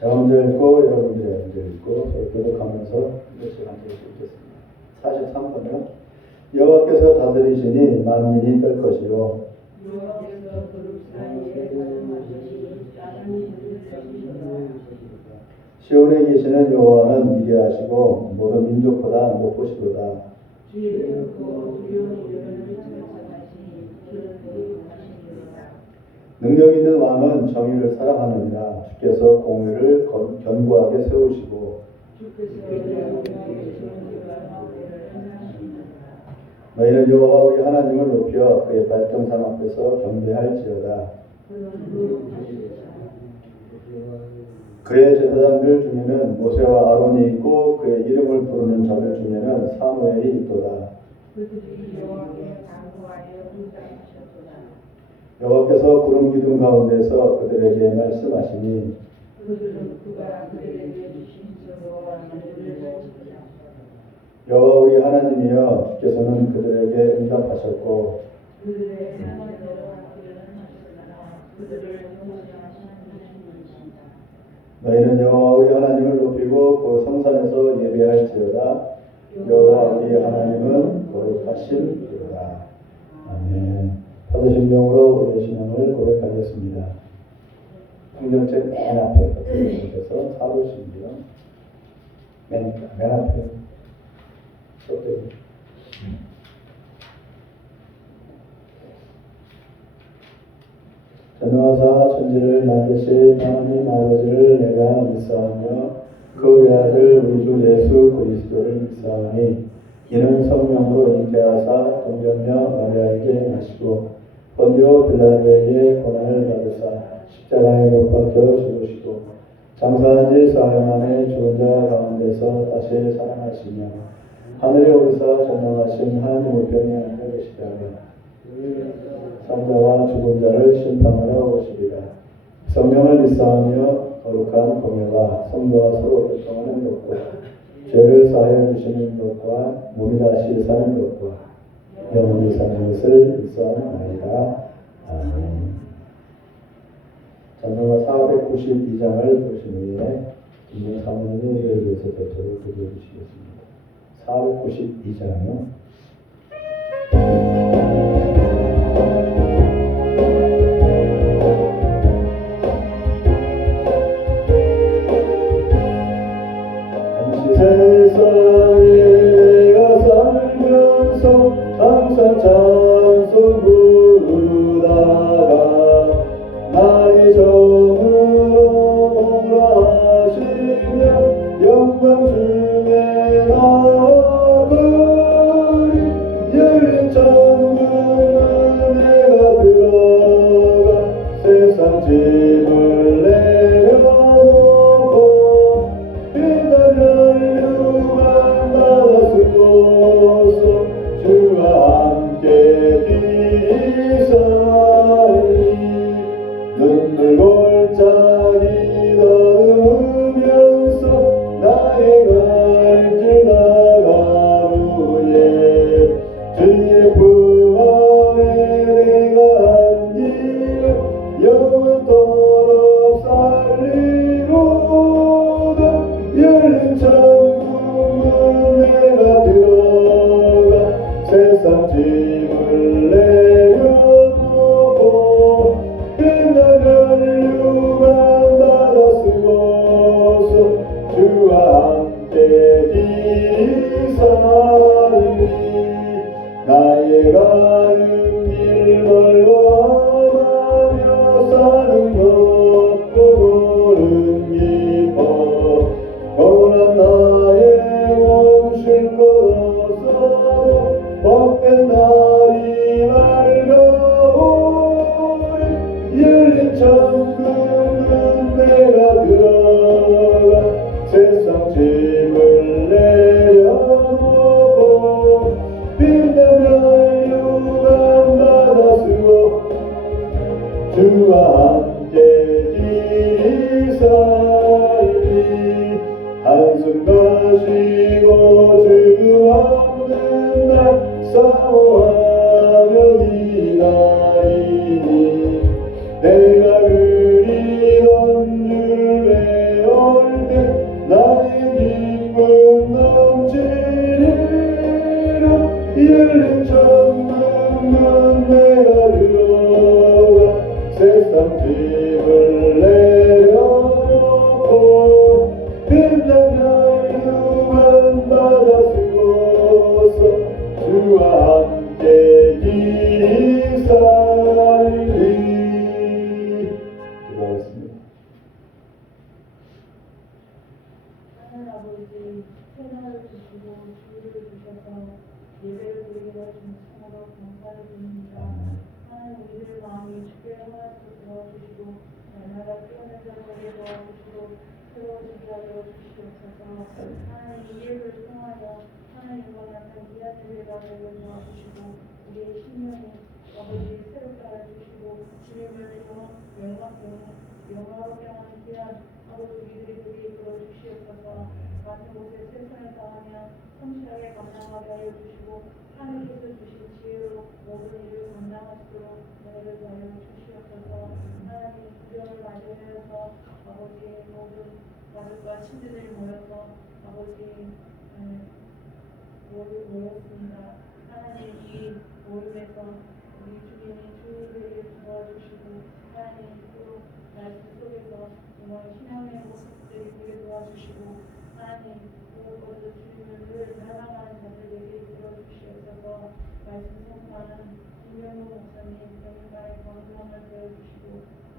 제가 먼저 읽고 여러분들이 먼저 읽고 서로 교독하면서 이것을 함께 읽겠습니다. 43번이요. 여호와께서 다스리시니 만민이 떨 것이요 여호와께서 그룹 사이에 가정하시니 사람이 시온에 계시는 여호와는 위대하시고 모든 민족보다 높으시도다. 지혜롭고 두려운 여러분을 찾아가시니 그는 거룩하시니라. 능력 있는 왕은 정의를 사랑하느니라. 주께서 공의를 견고하게 세우시고 너희는 여호와 우리 하나님을 높여 그의 발등상 앞에서 경배할지어다. 그의 제사장들 중에는 모세와 아론이 있고 그의 이름을 부르는 자들 중에는 사무엘이 있도다. 여호와께서 구름 기둥 가운데서 그들에게 말씀하시니 여호와 우리 하나님이여 주께서는 그들에게 응답하셨고 너희는 여호와 우리 하나님을 높이고 그 성산에서 예배할지어다. 여호와 우리 하나님은 거룩하신 이로다. 아멘. 사도신경으로 우리의 신앙을 고백하겠습니다. 성경책 맨 앞에 보셔서 사도신경 맨 앞에 쏙대고 전능하사 천지를 만드신 하나님 아버지를 내가 믿사오며 그 외아들 우리 주 예수 그리스도를 믿사오니 이는 성령으로 잉태하사 동정녀 마리아에게 나시고 본디오 빌라도에게 고난을 받으사 십자가에 못 박혀 죽으시고 장사한 지 사흘 만에 죽은 자 가운데서 다시 살아나시며 하늘에 오르사 전능하신 하나님 우편에 앉아 계시다가 산자와 죽은 자를 심판하러 오시리라. 성령을 믿사오며 거룩한 공예와 성도와 서로 교통하는 것과 죄를 사하여 주시는 것과 몸이 다시 사는 것과 영원히 사는 것을 믿사옵나이다. 아멘. 전도가 492장을 보신 후에 김영 사모님이 예배에서 대표로 드려 주시겠습니다. 492장이요. 세상에 내가 살면서 항상 찬송 부르다가 나의 정으로 오라 하시며 영광 중에 나아가리. 열린 천국은 내가 들어가 세상 짐을 내려놓고 빛나는 유만 받아 쓰고서 주와 함께 뒤사리. 눈물 골짜기 걸으면서 나의 갈 길 나가루에 주의 품 안에 내가 안기어 영원토록 살리로다. 열린 천국은 내가 들어가 세상 짐을 내려놓고 빛나는 유만 받아 쓰고서 주와 함께 뒤사리. 나의 가는 길 멀고 험하며 사는 것도 고른 깊어 고난 나의 몸 쉴 것 없어 복된 날이 밝아오리. 열린 천국은 내가 들어가 세상 짐을 내려놓고 빛나는 유만 받아 쓰고 주와 함께 뒤사리. 한숨 가시고 즐거움 없는 날 사모하며 기다리니 내가 그리던 줄 나의 기쁨 넘치리라. 열린 천국만 내가 들어가 세상 짐을 내려놓고 빛나며 유만 받아 쓰고서 주와 함께 길이 살리. 기도하겠습니다. 하나님 아버지, 세상을 주시고 주를 주셔서 예배를 드리게 하신 참으로 감사를 드립니다. 하나님 우리들 마음이 주께 하나님께 도와주시고 날마다 깨어난 자들에게 도와주시고 새로워지게 하여 주시옵소서. 하나님 이 예배를 통하여 하나님과 만난 귀한 예배가 되게 도와주시고 우리의 신령이 아버지 새롭게 하여 주시고 주님을 영화롭게 하는 귀한 아버지 우리들이 되게 이끌어 주시옵소서. 같은 곳에 세상을 당하며 성실하게 감당하게 하여 주시고 하나님께서 주신 지혜로 모든 일을 감당하시도록 은혜를 더하여 주시옵소서. 하나님 구령을 맞이하여서 아버지의 모든 가족과 친구들이 모여서 아버지 모였습니다. 하나님 이 모임에서 우리 주님이 주님에게 도와주시고 하나님 또 말씀 속에서 정말 신앙의 모습들이 되게 도와주시고 하나님 무엇보다도 주님을 늘 사랑하는 자들에게 이끌어 주시옵소서. 말씀 선포하는 김명호 목사님 병인가의 건강을 되어주시고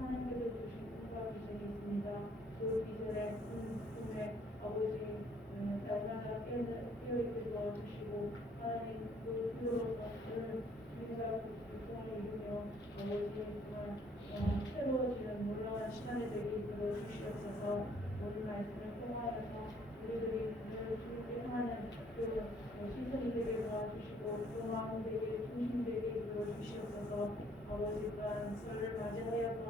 하나님께서 주신 꿈과 비전이 있습니다. 그 비전의 꿈에 아버지 날마다 깨어있게 도와주시고 하나님 그 꿈으로서 늘 주님과 꿈을 이루며 아버지 정말 새로워지는 놀라운 시간이 되게 이끌어 주시옵소서. 모든 말씀을 통하여서 우리들이 늘 주님께 향하는 그 시선이 되게 도와주시고 그 마음 되게 중심 되게 이끌어 주시옵소서. 아버지 또한 설을 맞이하여서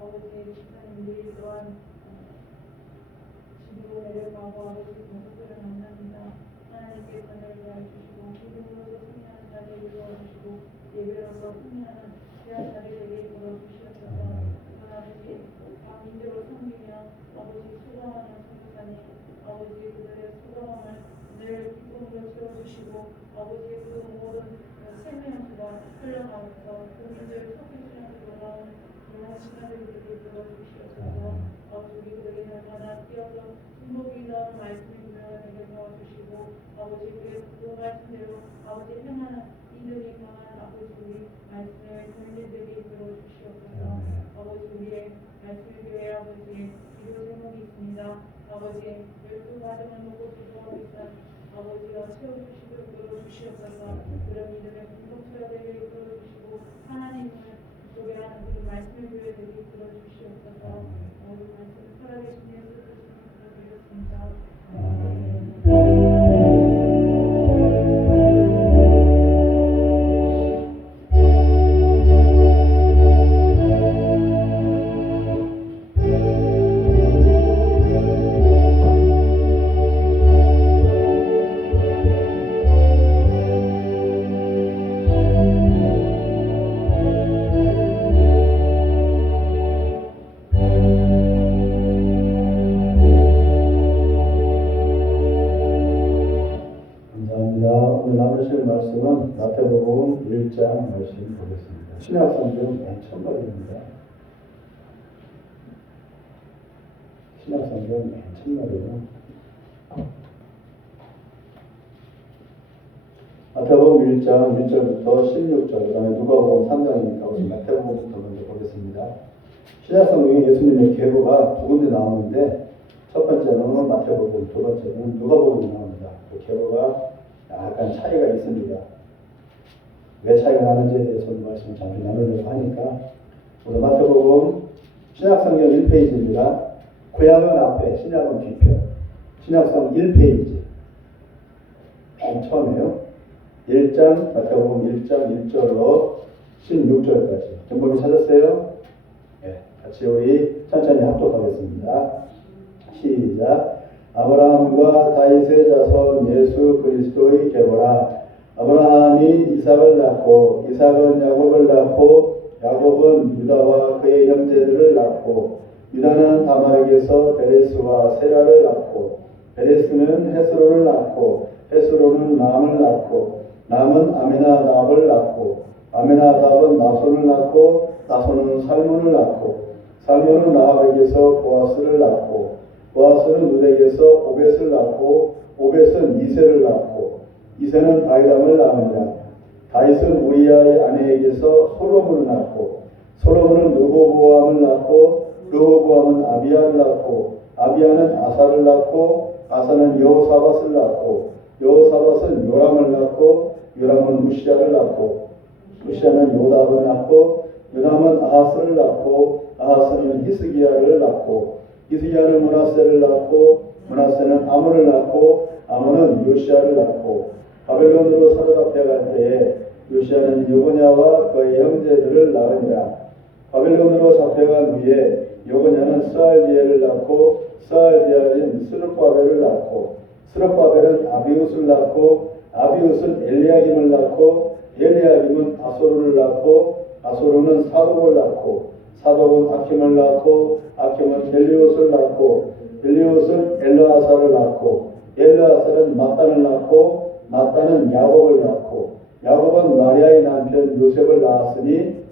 아버지 집사님들이 또한 집으로 내려가고 아버지 모습들을 만납니다. 하나님께 권을 도와주시고 기쁨으로서 승리하는 자리에 도와주시고 예배로서 승리하는 귀한 자리에 이끌어 주시옵소서. 아버지 민족을 섬기며 아버지 수고하는 선교사님 아버지 그들의 수고함을 늘 기쁨으로 채워주시고 아버지의 그 모든 생명수가 흘러가면서 그 민족의 속죄시간을 돌아오는 그런 시간을 우리에게 도와주시옵소서. 아버지 우리들에게 날마다 뛰어서 승복이 나오는 말씀이 분명하게 도와주시고 아버지 그 말씀대로 아버지 행하는 이들이 강한 아버지 우리 말씀을 경륜되게 이끌어 주시옵소서. 아버지 우리의 말씀의 교회 아버지의 기도 제목이 있습니다. 아버지 12가정을 놓고 기도하고 있는 아버지가 채워주시고 이끌어 주시옵소서. 그런 믿음의 공동체가 되게 이끌어 주시고 하나님을 소개하는 그 말씀의 교회 되게 이끌어 주시옵소서. 모든 말씀을 살아계신 예수 그리스도로 드렸습니다. 오늘 나누실 말씀은 마태복음 1장 말씀 보겠습니다. 신약성경 맨 처음 말입니다. 신약성경 맨 처음 말이에요. 마태복음 1장 1절부터 16절, 그 다음에 누가복음 3장이니까 우리 마태복음부터 먼저 보겠습니다. 신약성경에 예수님의 계보가 두 군데 나오는데 첫 번째는 마태복음, 두 번째는 누가복음이 나옵니다. 그 계보가 약간 차이가 있습니다. 왜 차이가 나는지에 대해서 말씀을 잠시 나누려고 하니까 우리 마태복음 신약성경 1페이지입니다. 구약은 앞에, 신약은 뒤편. 신약성 1페이지. 맨 처음에요. 1장, 마태복음 1장 1절로 16절까지. 정보를 찾았어요? 네, 같이 우리 천천히 합독하겠습니다. 시작. 아브라함과 다윗의 자손 예수 그리스도의 계보라. 아브라함이 이삭을 낳고 이삭은 야곱을 낳고 야곱은 유다와 그의 형제들을 낳고 유다는 다말에게서 베레스와 세라를 낳고 베레스는 헤스론을 낳고 헤스론은 남을 낳고 남은 아미나답을 낳고 아미나답은 나손을 낳고 나손은 살몬을 낳고 살몬은 라합에게서 보아스를 낳고 보아스는 룻에게서 오벳을 낳고 오벳은 이새를 낳고 이새는 다이담을 낳으니라. 다윗은 우리아의 아내에게서 솔로몬을 낳고 솔로몬은 르호보암을 낳고 르호보암은 아비야를 낳고 아비야는 아사를 낳고 아사는 여호사밧을 낳고 여호사밧은 요람을 낳고 요람은 우시야를 낳고 우시야는 요담을 낳고 요담은 아하스를 낳고 아하스는 히스기야를 낳고 히스기야는 므낫세를 낳고 므낫세는 아몬을 낳고 아몬은 요시야를 낳고 바벨론으로 사로잡혀갈 때에 요시야는 여고냐와 그의 형제들을 낳으니라. 바벨론으로 잡혀간 후에 여고냐는 스알디엘을 낳고 스알디엘은 스룹바벨을 낳고 스룹바벨은 아비웃을 낳고 아비웃은 엘리야김을 낳고 엘리야김은 아소르를 낳고 아소르는 사독을 낳고 사독은 아킴을 낳고 아킴은 엘리옷을 낳고 엘리옷은 엘르아사를 낳고 엘르아사는 mat단을 낳고 mat단은 야곱을 낳고 야곱은 마리아의 남편 요셉을 낳았으니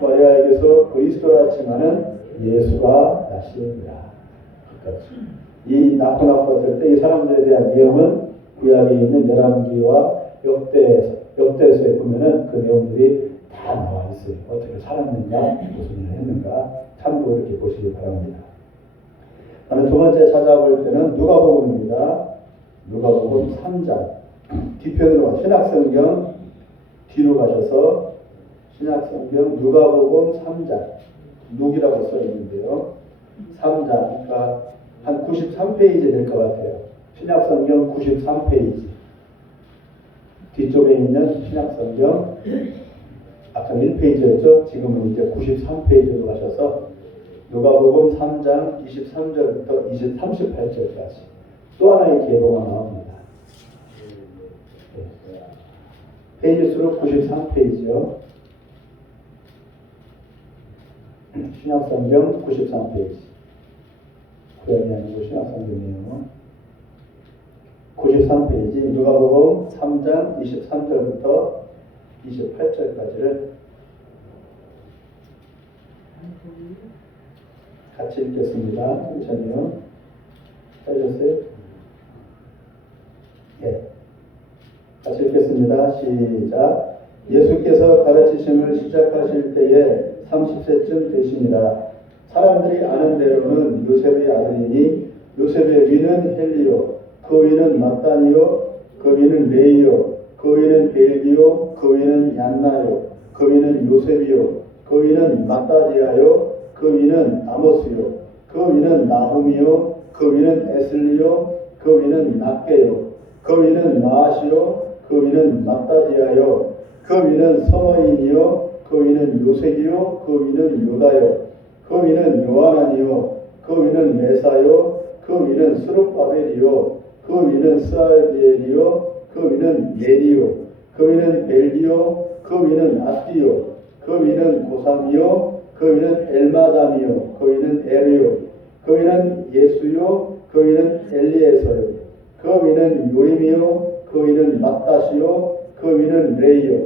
마리아에게서 그리스도라 칭하는 예수가 나시니라. 이 낳고 났을 때 이 사람들에 대한 내용은 구약에 있는 열왕기와 역대서에 보면은 그 내용들이 다 나와 있어요. 어떻게 살았는가, 무슨 일을 했는가 참고 이렇게 보시기 바랍니다. 다음에 두 번째 찾아볼 때는 누가복음입니다. 누가복음 3장 뒤편으로 신약성경 뒤로 가셔서 신약성경 누가복음 3장 누기라고 써 있는데요. 3장 그러니까 한 93페이지 될 것 같아요. 신약성경 93페이지 뒤쪽에 있는 신약성경 아까 1페이지였죠. 지금은 이제 93페이지로 가셔서 누가복음 3장 23절부터 38절까지 또 하나의 계보가 나옵니다. 페이지 수로 93페이지요. 신약성경 93페이지. 구약이 아니고 신약성경이에요. 93페이지 누가복음 3장 23절부터 28절까지를 같이 읽겠습니다. 천천히요. 찾으셨어요? 예. 같이 읽겠습니다. 시작. 예수께서 가르치심을 시작하실 때에 30세쯤 되시니라. 사람들이 아는 대로는 요셉의 아들이니 요셉의 위는 헬리요 그 위는 mat단이요 그 위는 레이요 그 위는 벨기요 그 위는 얀나요 그 위는 요셉이요 그 위는 마따디아요 그 위는 아모스요 그 위는 나훔이요 그 위는 에슬리요 그 위는 낫게요 그 위는 마아시요 그 위는 마따디아요 그 위는 서머인이요 그 위는 요색이요 그 위는 요다요 그 위는 요하나니요 그 위는 메사요 그 위는 스룹바벨이요 그 위는 스알디엘이요 그 위는 예리요 그 위는 벨기요 그 위는 아띠요 그 위는 고삼이요 그 위는 엘마담이요 그 위는 에르요 그 위는 예수요 그 위는 엘리에서요 그 위는 요림이요 그 위는 맏다시요 그 위는 레이요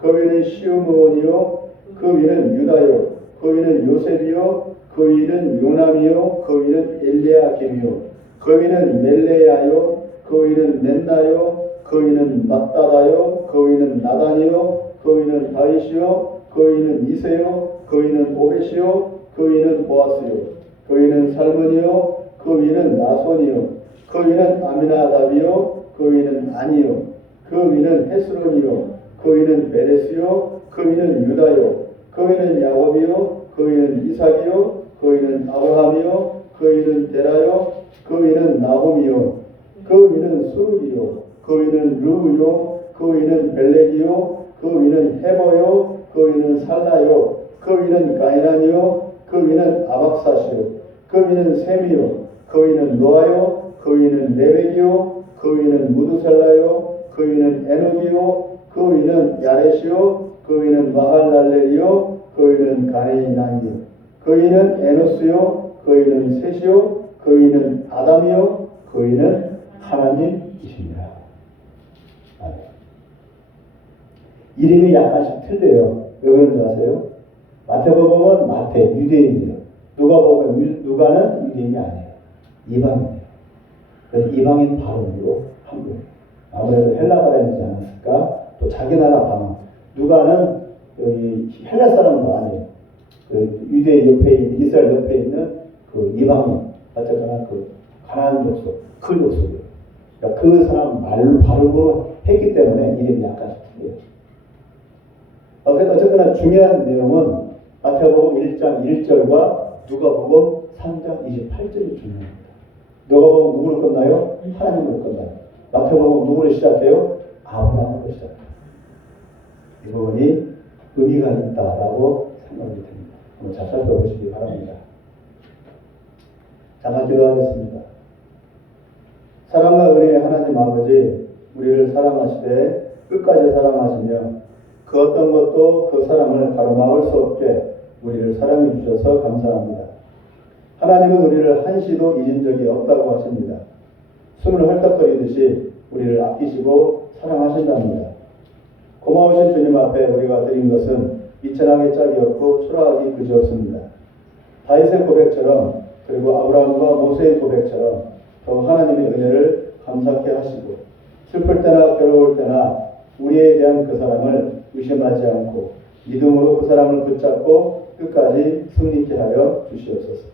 그 위는 시므온이요 그 위는 유다요 그 위는 요셉이요 그 위는 요남이요 그 위는 엘리야김이요 그 위는 멜레야요 그 위는 멘나요 그 위는 맏다다요 그 위는 나단이요 그 위는 다윗이요 그 위는 이새요 그 위는 오벳이요 그 위는 보아스요 그 위는 살몬이요 그 위는 나손이요 그 위는 아미나답이요 그 위는 아니요 그 위는 헤스론이요 그 위는 베레스요 그 위는 유다요 그 위는 야곱이요 그 위는 이삭이요 그 위는 아브라함이요 그 위는 데라요 그 위는 나홈이요 그 위는 수르기요 그 위는 르우요 그 위는 벨렉이요 그 위는 헤버요 그 위는 살라요 그 위는 가이난이요 그 위는 아박사시요 그 위는 셈이요 그 위는 노아요 그 위는 레벡이요 그 위는 무드셀라요 그 위는 에녹이요 그 위는 야렛이요 그 위는 마할랄렐이요 그 위는 가이난이요 그 위는 에노스요 그이는 셋이요 그이는 아담이요 그이는 하나님이십니다. 아멘. 이름이 약간씩 틀려요. 왜 그런지 아세요? 마태복음은 마태, 유대인이에요. 누가복음은 누가는 유대인이 아니에요. 이방인이에요. 그래서 이방인 발음으로 한 거예요. 아무래도 헬라 발음이지 않았을까? 또 자기 나라 방언. 누가는 헬라 사람도 아니에요. 그 유대 옆에 있는, 이스라엘 옆에 있는 그 이방인, 어쨌거나 그 가나안 족속, 그 족속이에요. 그러니까 그 사람 발음으로 했기 때문에 이름이 약간씩 틀려요. 어쨌거나 중요한 내용은 마태복음 1장 1절과 누가복음 3장 28절이 중요합니다. 누가복음 누구를 끝나요? 하나님을 끝나요. 마태복음 누구를 시작해요? 아브라함으로 시작해요. 이 부분이 의미가 있다라고 생각이 듭니다. 한번 잘 살펴보시기 바랍니다. 잠깐 기도하겠습니다. 사랑과 은혜의 하나님 아버지, 우리를 사랑하시되 끝까지 사랑하시며 그 어떤 것도 그 사랑을 가로막을 수 없게 우리를 사랑해 주셔서 감사합니다. 하나님은 우리를 한시도 잊은 적이 없다고 하십니다. 숨을 헐떡거리듯이 우리를 아끼시고 사랑하신답니다. 고마우신 주님 앞에 우리가 드린 것은 이천하게 짝이 없고 초라하기 그지없습니다. 다윗의 고백처럼 그리고 아브라함과 모세의 고백처럼 더 하나님의 은혜를 감사케 하시고 슬플 때나 괴로울 때나 우리에 대한 그 사랑을 의심하지 않고 믿음으로 그 사랑을 붙잡고 끝까지 승리케 하여 주시옵소서.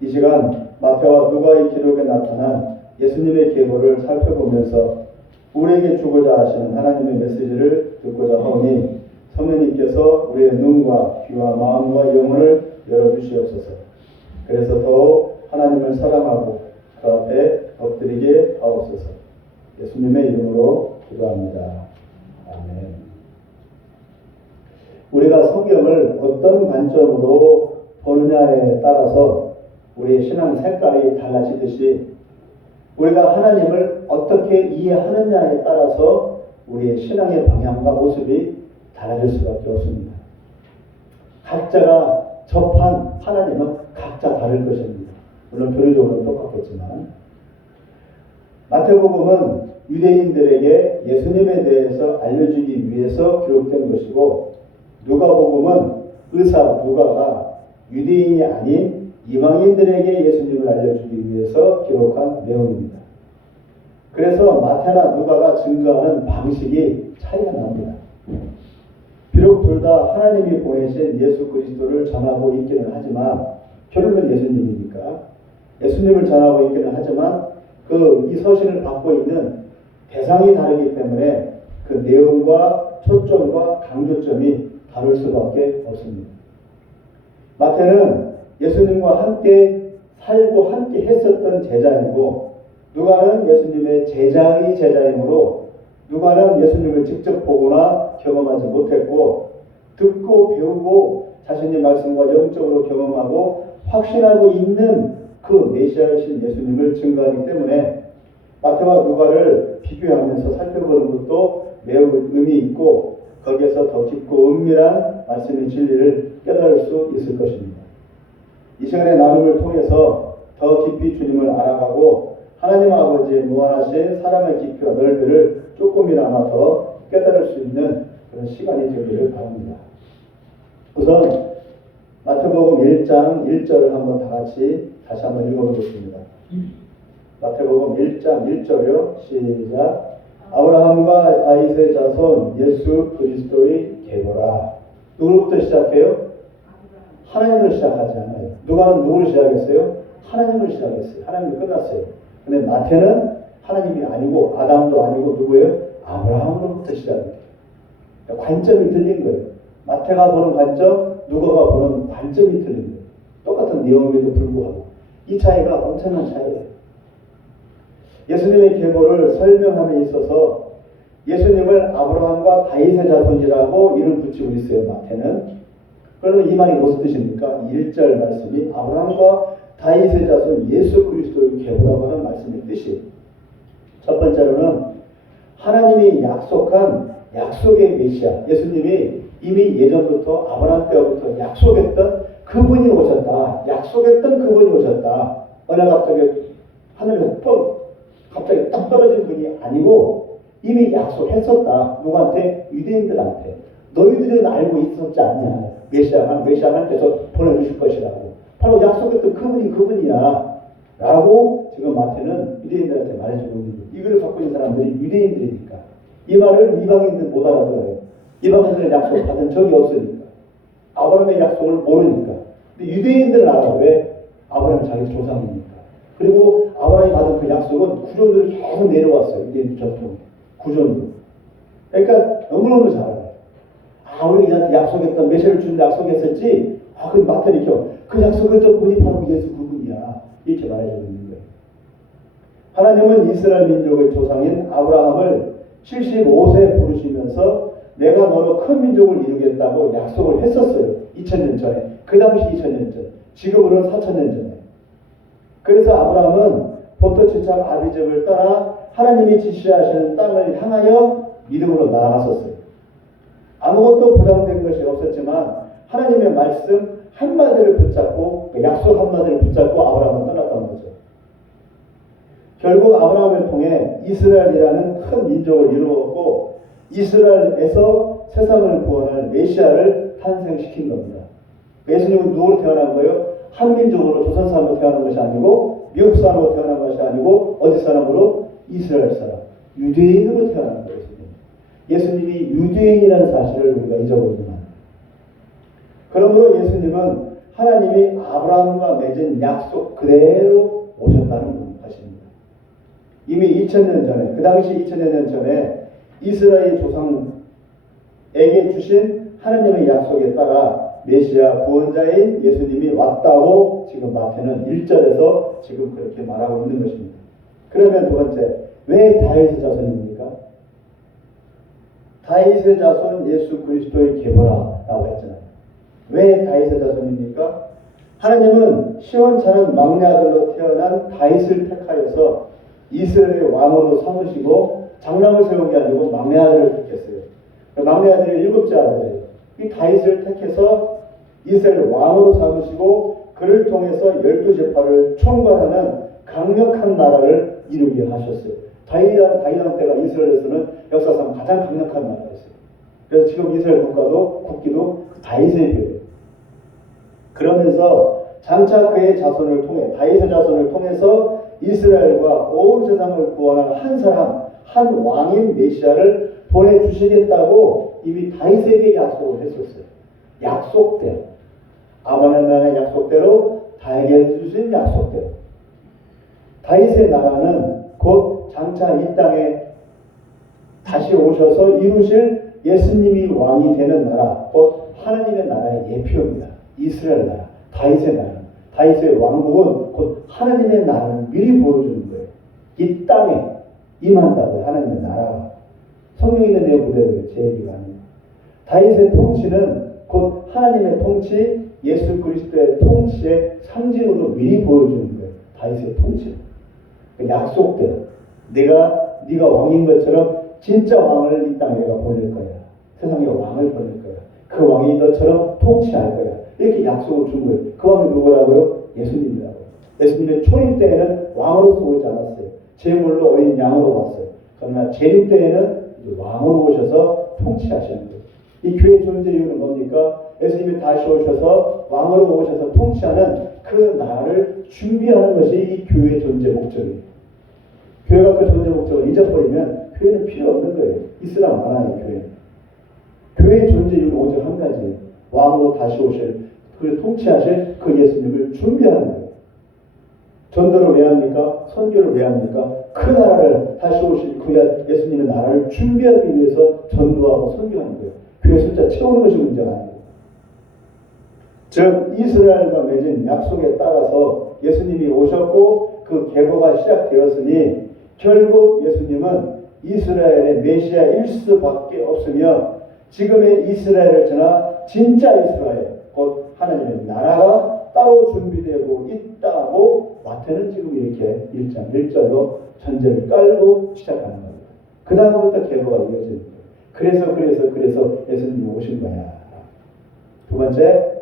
이 시간 마태와 누가의 기록에 나타난 예수님의 계보를 살펴보면서 우리에게 주고자 하시는 하나님의 메시지를 듣고자 하오니 성령님께서 우리의 눈과 귀와 마음과 영혼을 열어주시옵소서. 그래서 더욱 하나님을 사랑하고 그 앞에 엎드리게 하옵소서. 예수님의 이름으로 기도합니다. 아멘. 우리가 성경을 어떤 관점으로 보느냐에 따라서 우리의 신앙 색깔이 달라지듯이 우리가 하나님을 어떻게 이해하느냐에 따라서 우리의 신앙의 방향과 모습이 달라질 수밖에 없습니다. 각자가 접한 하나님은 각자 다를 것입니다. 물론 교리적으로는 똑같겠지만 마태복음은 유대인들에게 예수님에 대해서 알려주기 위해서 기록된 것이고 누가복음은 의사 누가가 유대인이 아닌 이방인들에게 예수님을 알려주기 위해서 기록한 내용입니다. 그래서 마태나 누가가 증거하는 방식이 차이가 납니다. 비록 둘 다 하나님이 보내신 예수 그리스도를 전하고 있기는 하지만 결론은 예수님이니까 예수님을 전하고 있기는 하지만 이 서신을 받고 있는 대상이 다르기 때문에 그 내용과 초점과 강조점이 다를 수밖에 없습니다. 마태는 예수님과 함께 살고 함께 했었던 제자이고 누가는 예수님의 제자의 제자이므로 누가는 예수님을 직접 보거나 경험하지 못했고 듣고 배우고 자신의 말씀과 영적으로 경험하고 확신하고 있는 그 메시아이신 예수님을 증거하기 때문에 마태와 누가를 비교하면서 살펴보는 것도 매우 의미 있고 거기에서 더 깊고 은밀한 말씀의 진리를 깨달을 수 있을 것입니다. 이 시간의 나눔을 통해서 더 깊이 주님을 알아가고 하나님 아버지의 무한하신 사랑의 깊이와 넓이를 조금이나마 더 깨달을 수 있는 그런 시간이 되기를 바랍니다. 우선 마태복음 1장 1절을 한번 다 같이 다시 한번 읽어보겠습니다. 마태복음 1장 1절이요. 시작. 아브라함과 다윗의 자손 예수 그리스도의 계보라. 누구부터 시작해요? 하나님으로 시작하지 않아요. 누가는 누구를 시작했어요? 하나님을 시작했어요. 하나님이 끝났어요. 근데 마태는 하나님이 아니고 아담도 아니고 누구예요? 아브라함으로부터 시작해요. 관점이 틀린 거예요. 마태가 보는 관점, 누가가 보는 관점이 틀린 거예요. 똑같은 내용에도 불구하고 이 차이가 엄청난 차이예요. 예수님의 계보를 설명함에 있어서 예수님을 아브라함과 다윗의 자손이라고 이름 붙이고 있어요. 마태는. 그러면 이 말이 무슨 뜻입니까? 1절 말씀이 아브라함과 다윗의 자손 예수 그리스도의 계보라고 하는 말씀의 뜻이 첫 번째로는 하나님이 약속한 약속의 메시아 예수님이 이미 예전부터 아브라함 때부터 약속했던 그분이 오셨다. 약속했던 그분이 오셨다. 어느 갑자기 하늘에서 갑자기 딱 떨어진 분이 아니고 이미 약속했었다. 누구한테? 유대인들한테. 너희들은 알고 있었지 않냐. 메시아를 해서 보내주실 것이라고. 바로 약속했던 그분이 그분이야. 라고 지금 마태는 유대인들한테 말해주고 있는 거예요. 이걸 갖고 있는 사람들이 유대인들이니까. 이 말을 이방인들은 못 알아들어요. 이방인들은 약속 받은 적이 없으니까. 아브라함의 약속을 모르니까. 근데 유대인들은 알아. 왜? 아브라함이 자기 조상이니까. 그리고 아브라함이 받은 그 약속은 구존으로 계속 내려왔어요. 유대인 전통. 구존으로. 그러니까 너무너무 잘 알아요. 우리 약속했던 메시아를 준다 약속했었지. 그 마태는 이렇게 그 약속했던 분이 바로 예수 그분이야. 이렇게 말해주고 있는 거예요. 하나님은 이스라엘 민족의 조상인 아브라함을 75세에 부르시면서 내가 너로 큰 민족을 이루겠다고 약속을 했었어요. 2000년 전에. 그 당시 2000년 전. 지금으로는 4000년 전에. 그래서 아브라함은 본토 친척 아비집을 떠나 하나님이 지시하시는 땅을 향하여 믿음으로 나아갔었어요. 아무것도 보장된 것이 없었지만 하나님의 말씀 한마디를 붙잡고 약속 한마디를 붙잡고 아브라함은 떠났던 거죠. 결국 아브라함을 통해 이스라엘이라는 큰 민족을 이루었고 이스라엘에서 세상을 구원할 메시아를 탄생시킨 겁니다. 예수님은 누구로 태어난 거예요? 한민족으로 조선 사람으로 태어난 것이 아니고 미국 사람으로 태어난 것이 아니고 어디 사람으로? 이스라엘 사람. 유대인으로 태어난 거예요. 예수님이 유대인이라는 사실을 우리가 잊어버리면 그러므로 예수님은 하나님이 아브라함과 맺은 약속 그대로 오셨다는 것입니다. 이미 2000년 전에 그 당시 2000년 전에 이스라엘 조상에게 주신 하나님의 약속에 따라 메시아 구원자인 예수님이 왔다고 지금 마태는 1절에서 지금 그렇게 말하고 있는 것입니다. 그러면 두 번째, 왜 다윗의 자손입니까? 다윗의 자손 예수 그리스도의 계보라라고 했잖아요. 왜 다윗의 자손입니까? 하나님은 시원찮은 막내 아들로 태어난 다윗을 택하여서 이스라엘의 왕으로 삼으시고 장남을 세운 게 아니고 막내 아들을 택했어요. 막내 아들이 7째 아들이에요. 이 다윗을 택해서 이스라엘 왕으로 삼으시고 그를 통해서 12지파를 총괄하는 강력한 나라를 이루게 하셨어요. 다윗 왕 때가 이스라엘에서는 역사상 가장 강력한 나라였어요. 그래서 지금 이스라엘 국기도 다윗의 뼈예요. 그러면서 장차 그의 자손을 통해 다윗의 자손을 통해서 이스라엘과 온 세상을 구원할 한 사람, 한 왕인 메시아를 보내주시겠다고 이미 다윗에게 약속을 했었어요. 약속대로. 아브라함의 약속대로 다윗에게 주신 약속대로. 다윗의 나라는 곧 장차 이 땅에 다시 오셔서 이루실 예수님이 왕이 되는 나라, 곧 하나님의 나라의 예표입니다. 이스라엘 나라, 다윗의 나라. 다윗의 왕국은 곧 하나님의 나라를 미리 보여주는 거예요. 이 땅에 임한다고요. 하나님의 나라가. 성경에 있는 내용 그대로예요. 제 얘기가 아니에요. 다윗의 통치는 곧 하나님의 통치, 예수 그리스도의 통치의 상징으로 미리 보여주는 거예요. 다윗의 통치. 약속대로 네가 왕인 것처럼 진짜 왕을 이 땅에 내가 보낼 거야. 세상에 왕을 보낼 거야. 그 왕이 너처럼 통치할 거야. 이렇게 약속을 준 거예요. 그 왕이 누구라고요? 예수님이라고요. 예수님의 초림 때에는 왕으로서 오지 않았어요. 제물로 어린 양으로 왔어요. 그러나 재림 때에는 왕으로 오셔서 통치하시는 거예요. 이 교회 존재 이유는 뭡니까? 예수님이 다시 오셔서 왕으로 오셔서 통치하는 그 나라를 준비하는 것이 이 교회의 존재 목적이에요. 교회가 그 존재 목적을 잊어버리면 교회는 필요 없는 거예요. 있으나 마나요, 교회는. 교회의 존재 이유는 오직 한 가지예요. 왕으로 다시 오실, 그 통치하실 그 예수님을 준비하는 거예요. 전도를 왜 합니까? 선교를 왜 합니까? 그 나라를 다시 오실 그 예수님의 나라를 준비하기 위해서 전도하고 선교하는 거예요. 교회 숫자 채우는 것이 문제가 아니에요. 즉 이스라엘과 맺은 약속에 따라서 예수님이 오셨고 그 계보가 시작되었으니 결국 예수님은 이스라엘의 메시아일 수밖에 없으며 지금의 이스라엘을 지나 진짜 이스라엘 곧 하나님의 나라가 따로 준비되고 있다고 마태는 지금 이렇게 1장 1절로 전제를 깔고 시작하는 겁니다. 그 다음부터 계보가 이어지는 거예요. 그래서 예수님이 오신 거야. 두 번째,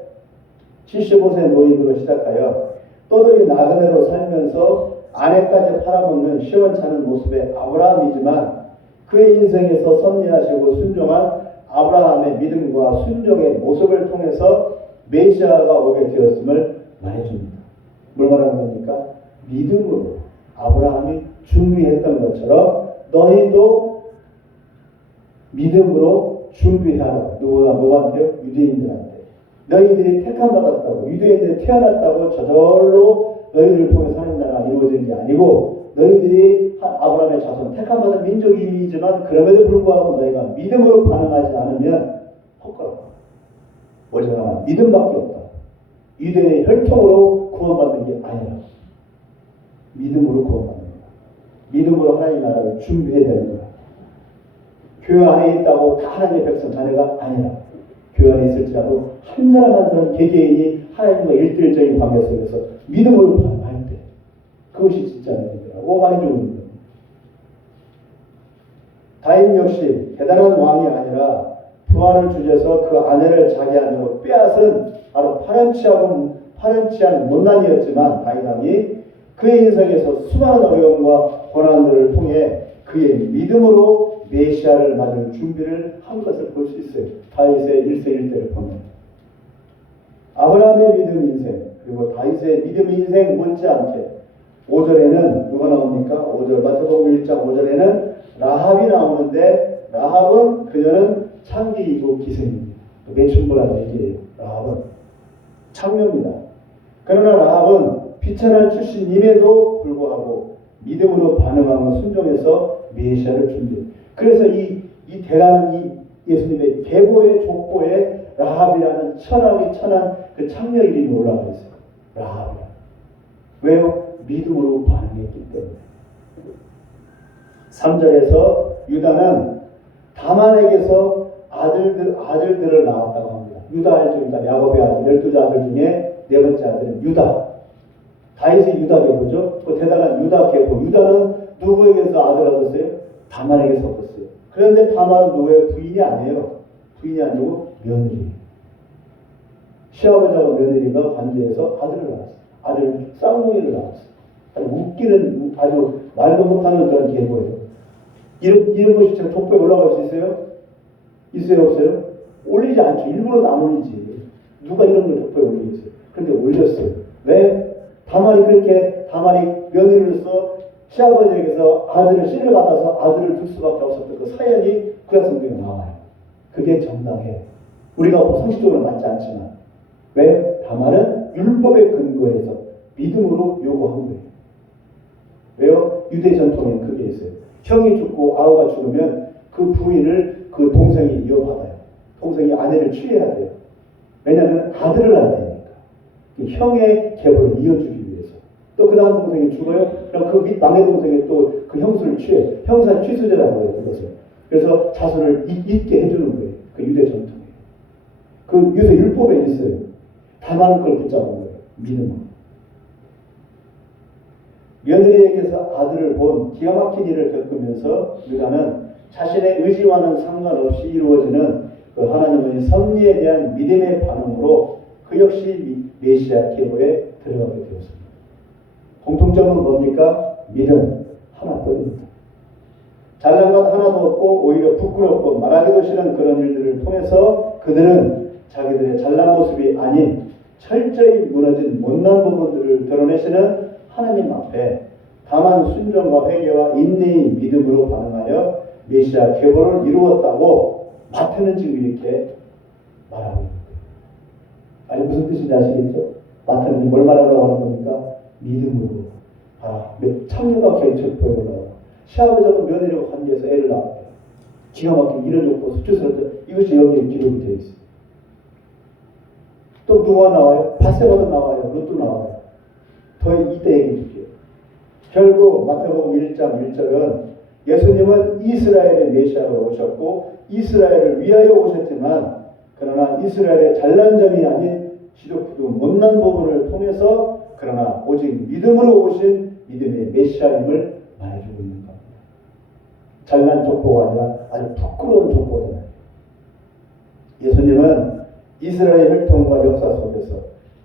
75세 노인으로 시작하여 또더이 나그네로 살면서 아내까지 팔아먹는 시원찮은 모습의 아브라함이지만 그의 인생에서 섭리하시고 순종한 아브라함의 믿음과 순종의 모습을 통해서 메시아가 오게 되었음을 말해줍니다. 뭘 말하는 겁니까? 믿음으로 아브라함이 준비했던 것처럼 너희도 믿음으로 준비하라. 누구한테요? 유대인들한테. 너희들이 택함받았다고, 유대인들이 태어났다고 저절로 너희들을 통해서 하나님 나라가 이루어지는 게 아니고 너희들이 아브라함의 자손, 택함받은 민족이지만 그럼에도 불구하고 너희가 믿음으로 반응하지 않으면 헛거라. 오직하나 믿음밖에 없다. 유대인의 혈통으로 구원받는 게 아니라 믿음으로 구원받는 거다. 믿음으로 하나님 나라를 준비해야 되는 거다. 교회 안에 있다고 다 하나님의 백성 자녀가 아니라 교회 안에 있을지라도 한 사람 한 사람 개개인이 하나님과 일대일적인 관계 속에서 믿음으로 반응할 때 그것이 진짜 믿음이라고 말해주고 있는 겁니다. 다윗 역시 대단한 왕이 아니라 부하를 주제서 그 아내를 자기 아내로 빼앗은 바로 파렴치한 못난이였지만 다윗 왕이 그의 인생에서 수많은 어려움과 고난들을 통해 그의 믿음으로 메시아를 맞을 준비를 한 것을 볼 수 있어요. 다윗의 일생일대를 보면 아브라함의 믿음 인생 그리고 다윗의 믿음 인생 못지않게 5절에는 누가 나옵니까? 5절 마태복음 1장 5절에는 라합이 나오는데 라합은 그녀는 창기이고 기생입니다. 매춘부라는 얘기예요. 라합은 창녀입니다. 그러나 라합은 비천한 출신임에도 불구하고 믿음으로 반응하고 순종해서 메시아를 준비해요. 그래서 이 대단한 이 예수님의 계보의 족보에 라합이라는 천한 그 창녀 이름이 올라가 있어요. 라합이라. 왜요? 믿음으로 반응했기 때문에. 3절에서 유다는 다만에게서 아들들을 낳았다고 합니다. 유다 알죠? 유다 야곱의 아들 12자 아들 중에 네 번째 아들은 유다. 다윗의 유다 계보죠. 그 대단한 유다 계보. 유다는 누구에게서 아들 얻었어요? 다만에게서 얻었어요. 그런데 다만은 누구의 부인이 아니에요. 부인이 아니고 며느리. 시아버지와 며느리가 관계해서 아들을 낳았어요. 아들 쌍둥이를 낳았어요. 아주 웃기는 아주 말도 못하는 그런 계보예요. 이런 것이 제가 족보에 올라갈 수 있어요? 있어요? 없어요? 올리지 않죠. 일부러도 안 올리지. 누가 이런 걸 족보에 올리겠어요? 근데 올렸어요. 왜? 다만이 며느리로서 시아버지에게서 아들을 씨를 받아서 아들을 둘 수밖에 없었던 그 사연이 구약성경에 나와요. 그게 정당해. 우리가 상식적으로 맞지 않지만 왜? 다만은 율법의 근거에서 믿음으로 요구한 거예요. 왜요? 유대 전통에 그게 있어요. 형이 죽고 아우가 죽으면 그 부인을 그 동생이 이어받아요. 동생이 아내를 취해야 돼요. 왜냐하면 아들을 낳아야 되니까. 형의 계보를 이어주기 위해서. 또 그 다음 동생이 죽어요. 그럼 그 막내 동생이 또 그 형수를 취해. 형사 취수제라고 해요. 그것을. 그래서 자손을 잇게 해주는 거예요. 그 유대 전통에. 그 유대 율법에 있어요. 다만 그걸 붙잡은 거예요. 믿음으로. 며느리에게서 아들을 본 기가 막힌 일을 겪으면서 유다는 자신의 의지와는 상관없이 이루어지는 그 하나님의 섭리에 대한 믿음의 반응으로 그 역시 메시아 계보에 들어가게 되었습니다. 공통점은 뭡니까? 믿음 하나뿐입니다. 잘난 것 하나도 없고 오히려 부끄럽고 말하기도 싫은 그런 일들을 통해서 그들은 자기들의 잘난 모습이 아닌 철저히 무너진 못난 부분들을 드러내시는 하나님 앞에 다만 순종과 회개와 인내의 믿음으로 반응하여 메시아 계보를 이루었다고 마태는 지금 이렇게 말하고 있는 거예요. 아니 무슨 뜻인지 아시겠죠? 마태는 지금 뭘 말하려고 하는 겁니까? 믿음으로. 창녀가 격철포에 올라오고 시아버지하고 며느리와 관계해서 애를 낳았대요. 기가 막힌 이런 욕구 수치스럽죠. 이것이 여기에 기록이 되어 있어요. 또 누가 나와요? 바세바도 나와요. 롯도 나와요. 더 이때 얘기 줄게요. 결국 마태복음 1장 1절은 예수님은 이스라엘의 메시아로 오셨고 이스라엘을 위하여 오셨지만 그러나 이스라엘의 잘난 점이 아닌 지독히도 못난 부분을 통해서 그러나 오직 믿음으로 오신 믿음의 메시아임을 말해주고 있는 겁니다. 잘난 족보가 아니라 아주 부끄러운 족보잖아요. 예수님은 이스라엘 혈통과 역사 속에서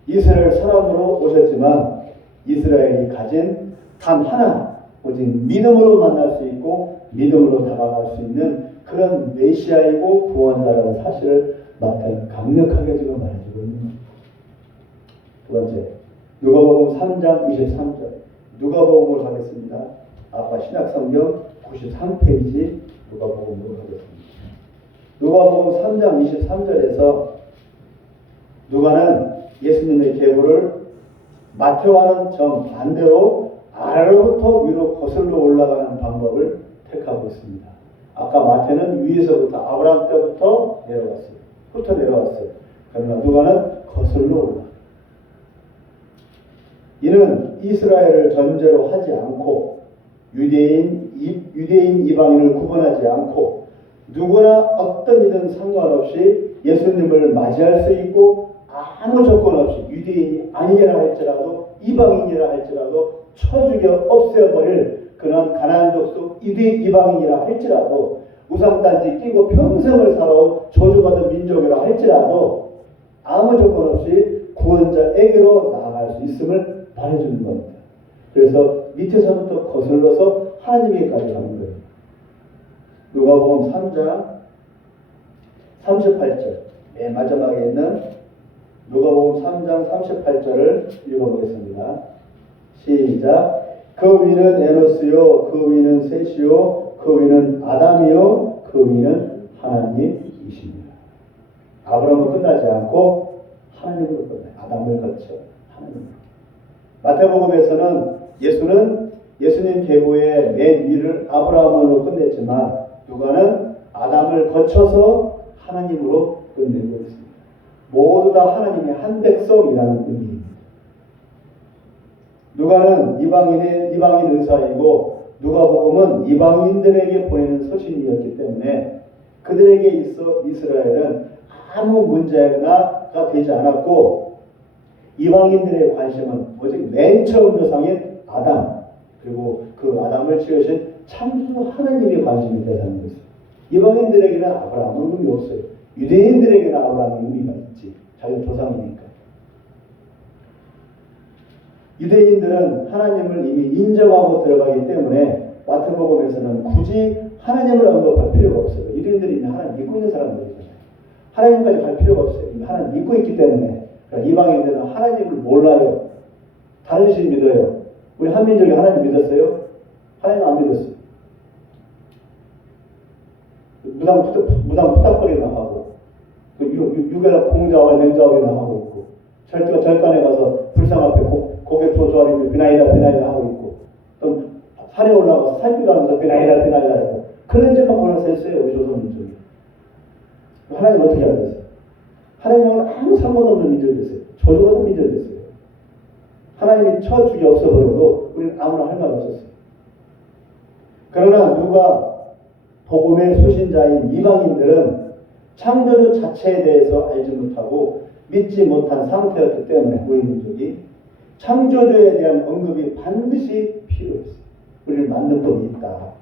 이스라엘 사람으로 오셨지만 이스라엘이 가진 단 하나, 오직 믿음으로 만날 수 있고 믿음으로 다가갈 수 있는 그런 메시아이고 구원자라는 사실을 마태는 강력하게 지금 말해주고 있는 겁니다. 두 번째, 누가복음 3장 23절. 누가복음으로 가겠습니다. 아까 신약성경 93페이지 누가복음으로 가겠습니다. 누가복음 3장 23절에서 누가는 예수님의 계보를 마태와는 정반대로 아래로부터 위로 거슬러 올라가는 방법을 택하고 있습니다. 아까 마태는 위에서부터 아브라함 때부터 내려왔어요. 내려왔어요. 그러나 누가는 거슬러 올라가요. 이는 이스라엘을 전제로 하지 않고 유대인 이방인을 구분하지 않고 누구나 어떤 이든 상관없이 예수님을 맞이할 수 있고 아무 조건 없이 유대인이 아니라 할지라도 이방인이라 할지라도 쳐 죽여 없애버릴 그런 가나안 족속 이방인이라 할지라도 우상단지 끼고 평생을 살아온 저주받은 민족이라 할지라도 아무 조건 없이 구원자에게로 나아갈 수 있음을 말해주는 겁니다. 그래서 밑에서부터 거슬러서 하나님에게까지 가는 거예요. 누가복음 3장 38절 맨 마지막에 있는 누가복음 3장 38절을 읽어보겠습니다. 시작. 그 위는 에노스요, 그 위는 셋이요, 그 위는 아담이요, 그 위는 하나님이십니다. 아브라함은 끝나지 않고 하나님으로 끝나요. 아담을 거쳐 하나님으로. 마태복음에서는 예수님 계보의 맨 위를 아브라함으로 끝냈지만 누가는 아담을 거쳐서 하나님으로 끝내고 있습니다. 모두 다 하나님의 한 백성이라는 의미입니다. 누가는 이방인 의사이고 누가복음은 이방인들에게 보내는 서신이었기 때문에 그들에게 있어 이스라엘은 아무 문제가 되지 않았고 이방인들의 관심은 오직 맨 처음 조상인 아담 그리고 그 아담을 지으신 창조 하나님의 관심이 대상인 것입니다. 이방인들에게는 아브라함은 의미 없어요. 유대인들에게는 아브라함의 의미가 있지. 자기 조상이니까. 유대인들은 하나님을 이미 인정하고 들어가기 때문에 마태복음에서는 굳이 하나님을 언급할 필요가 없어요. 유대인들이 이미 하나님 믿고 있는 사람들이잖아요. 하나님까지 갈 필요가 없어요. 이미 하나님 믿고 있기 때문에. 그러니까 이방인들은 하나님을 몰라요. 다른 신 믿어요. 우리 한민족이 하나님 믿었어요? 하나님 안 믿었어요. 무당 푸닥거리나 하고 유괴나 공자와 맹자업이나 하고 있고 절간에 가서 불상 앞에 고개 조조하리며 비나이다 하고 있고 또 산에 올라가서 산기도 하면서 비나이다 하고 그런 짓만 골라서 했어요. 우리 조선민족이. 하나님 어떻게 알겠어요? 하나님은 아무 상관없는 민족이었어요. 저주받은 민족이었어요. 하나님이 쳐 죽이 없어버려도 우리는 아무나 할 말 없었어요. 그러나 누가 복음의 수신자인 이방인들은 창조주 자체에 대해서 알지 못하고 믿지 못한 상태였기 때문에 우리 민족이 창조주에 대한 언급이 반드시 필요했어요. 우리를 만든 법이 있다.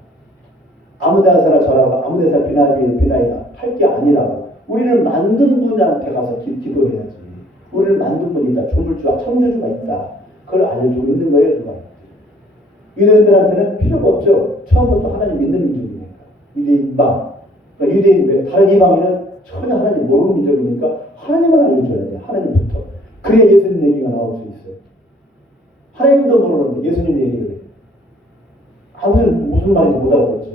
아무 데서나 절하고 아무 데서나 비나이다 할 게 아니라고. 우리를 만든 분한테 가서 기도해야지. 우리를 만든 분이 있다. 조물주와 창조주가 있다. 그걸 알려주고 있는 거예요. 누가. 유대인들한테는 필요가 없죠. 처음부터 하나님 믿는 민족이니까. 유대인방. 그러니까 유대인, 다른 이방인은 전혀 하나님 모르는 민족이니까 하나님을 알려줘야 돼. 하나님부터. 그래야 예수님 얘기가 나올 수 있어요. 하나님도 모르는데 예수님 얘기를 해. 무슨 말인지 못 알아듣죠.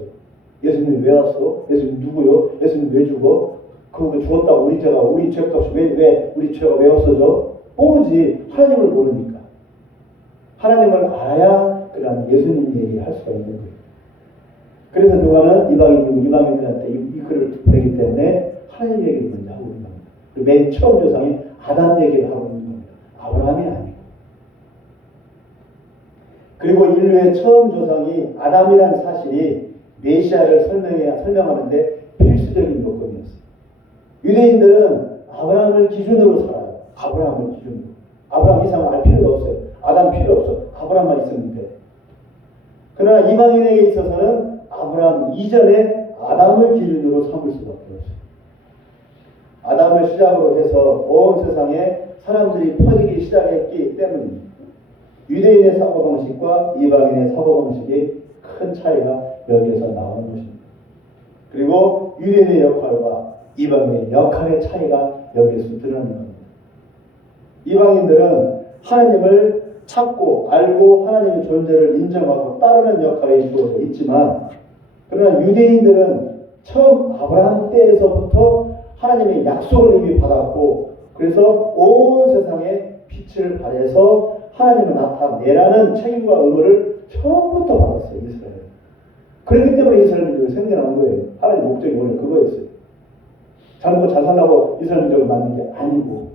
예수님 왜 왔어? 예수님 누구요? 예수님 왜 죽어? 그거 죽었다고 우리 죄값이 왜 우리 죄가 왜 없어져? 모르지. 하나님을 모르니까. 하나님을 알아야 그 다음 예수님 얘기를 할 수가 있는 거예요. 그래서 누가는 이방인들한테 이 글을 보내기 때문에 하나님 얘기를 먼저 하고 있는 겁니다. 그리고 맨 처음 조상인 아담 얘기를 하고 있는 겁니다. 아브라함이 아니고. 그리고 인류의 처음 조상이 아담이라는 사실이 메시아를 설명하는데 필수적인 요건이었어요. 유대인들은 아브라함을 기준으로 살아요. 아브라함을 기준으로. 아브라함 이상은 알 필요가 없어요. 아담 필요 없어. 아브라함만 있으면 돼. 그러나 이방인에게 있어서는 아브라함 이전에 아담을 기준으로 삼을 수밖에 없어요. 아담을 시작으로 해서 온 세상에 사람들이 퍼지기 시작했기 때문입니다. 유대인의 사고방식과 이방인의 사고방식이 큰 차이가 여기에서 나오는 것입니다. 그리고 유대인의 역할과 이방인의 역할의 차이가 여기에서 드러나는 겁니다. 이방인들은 하나님을 찾고 알고 하나님의 존재를 인정하고 따르는 역할이 주어져 있지만, 그러나 유대인들은 처음 아브라함 때에서부터 하나님의 약속을 이미 받았고, 그래서 온 세상에 빛을 발해서 하나님을 나타내라는 책임과 의무를 처음부터 받았어요. 이스라엘은. 그렇기 때문에 이스라엘 민족이 생겨난 거예요. 하나님의 목적이 원래 그거였어요. 잘 먹고 잘 살라고 이스라엘 민족을 만든 게 아니고.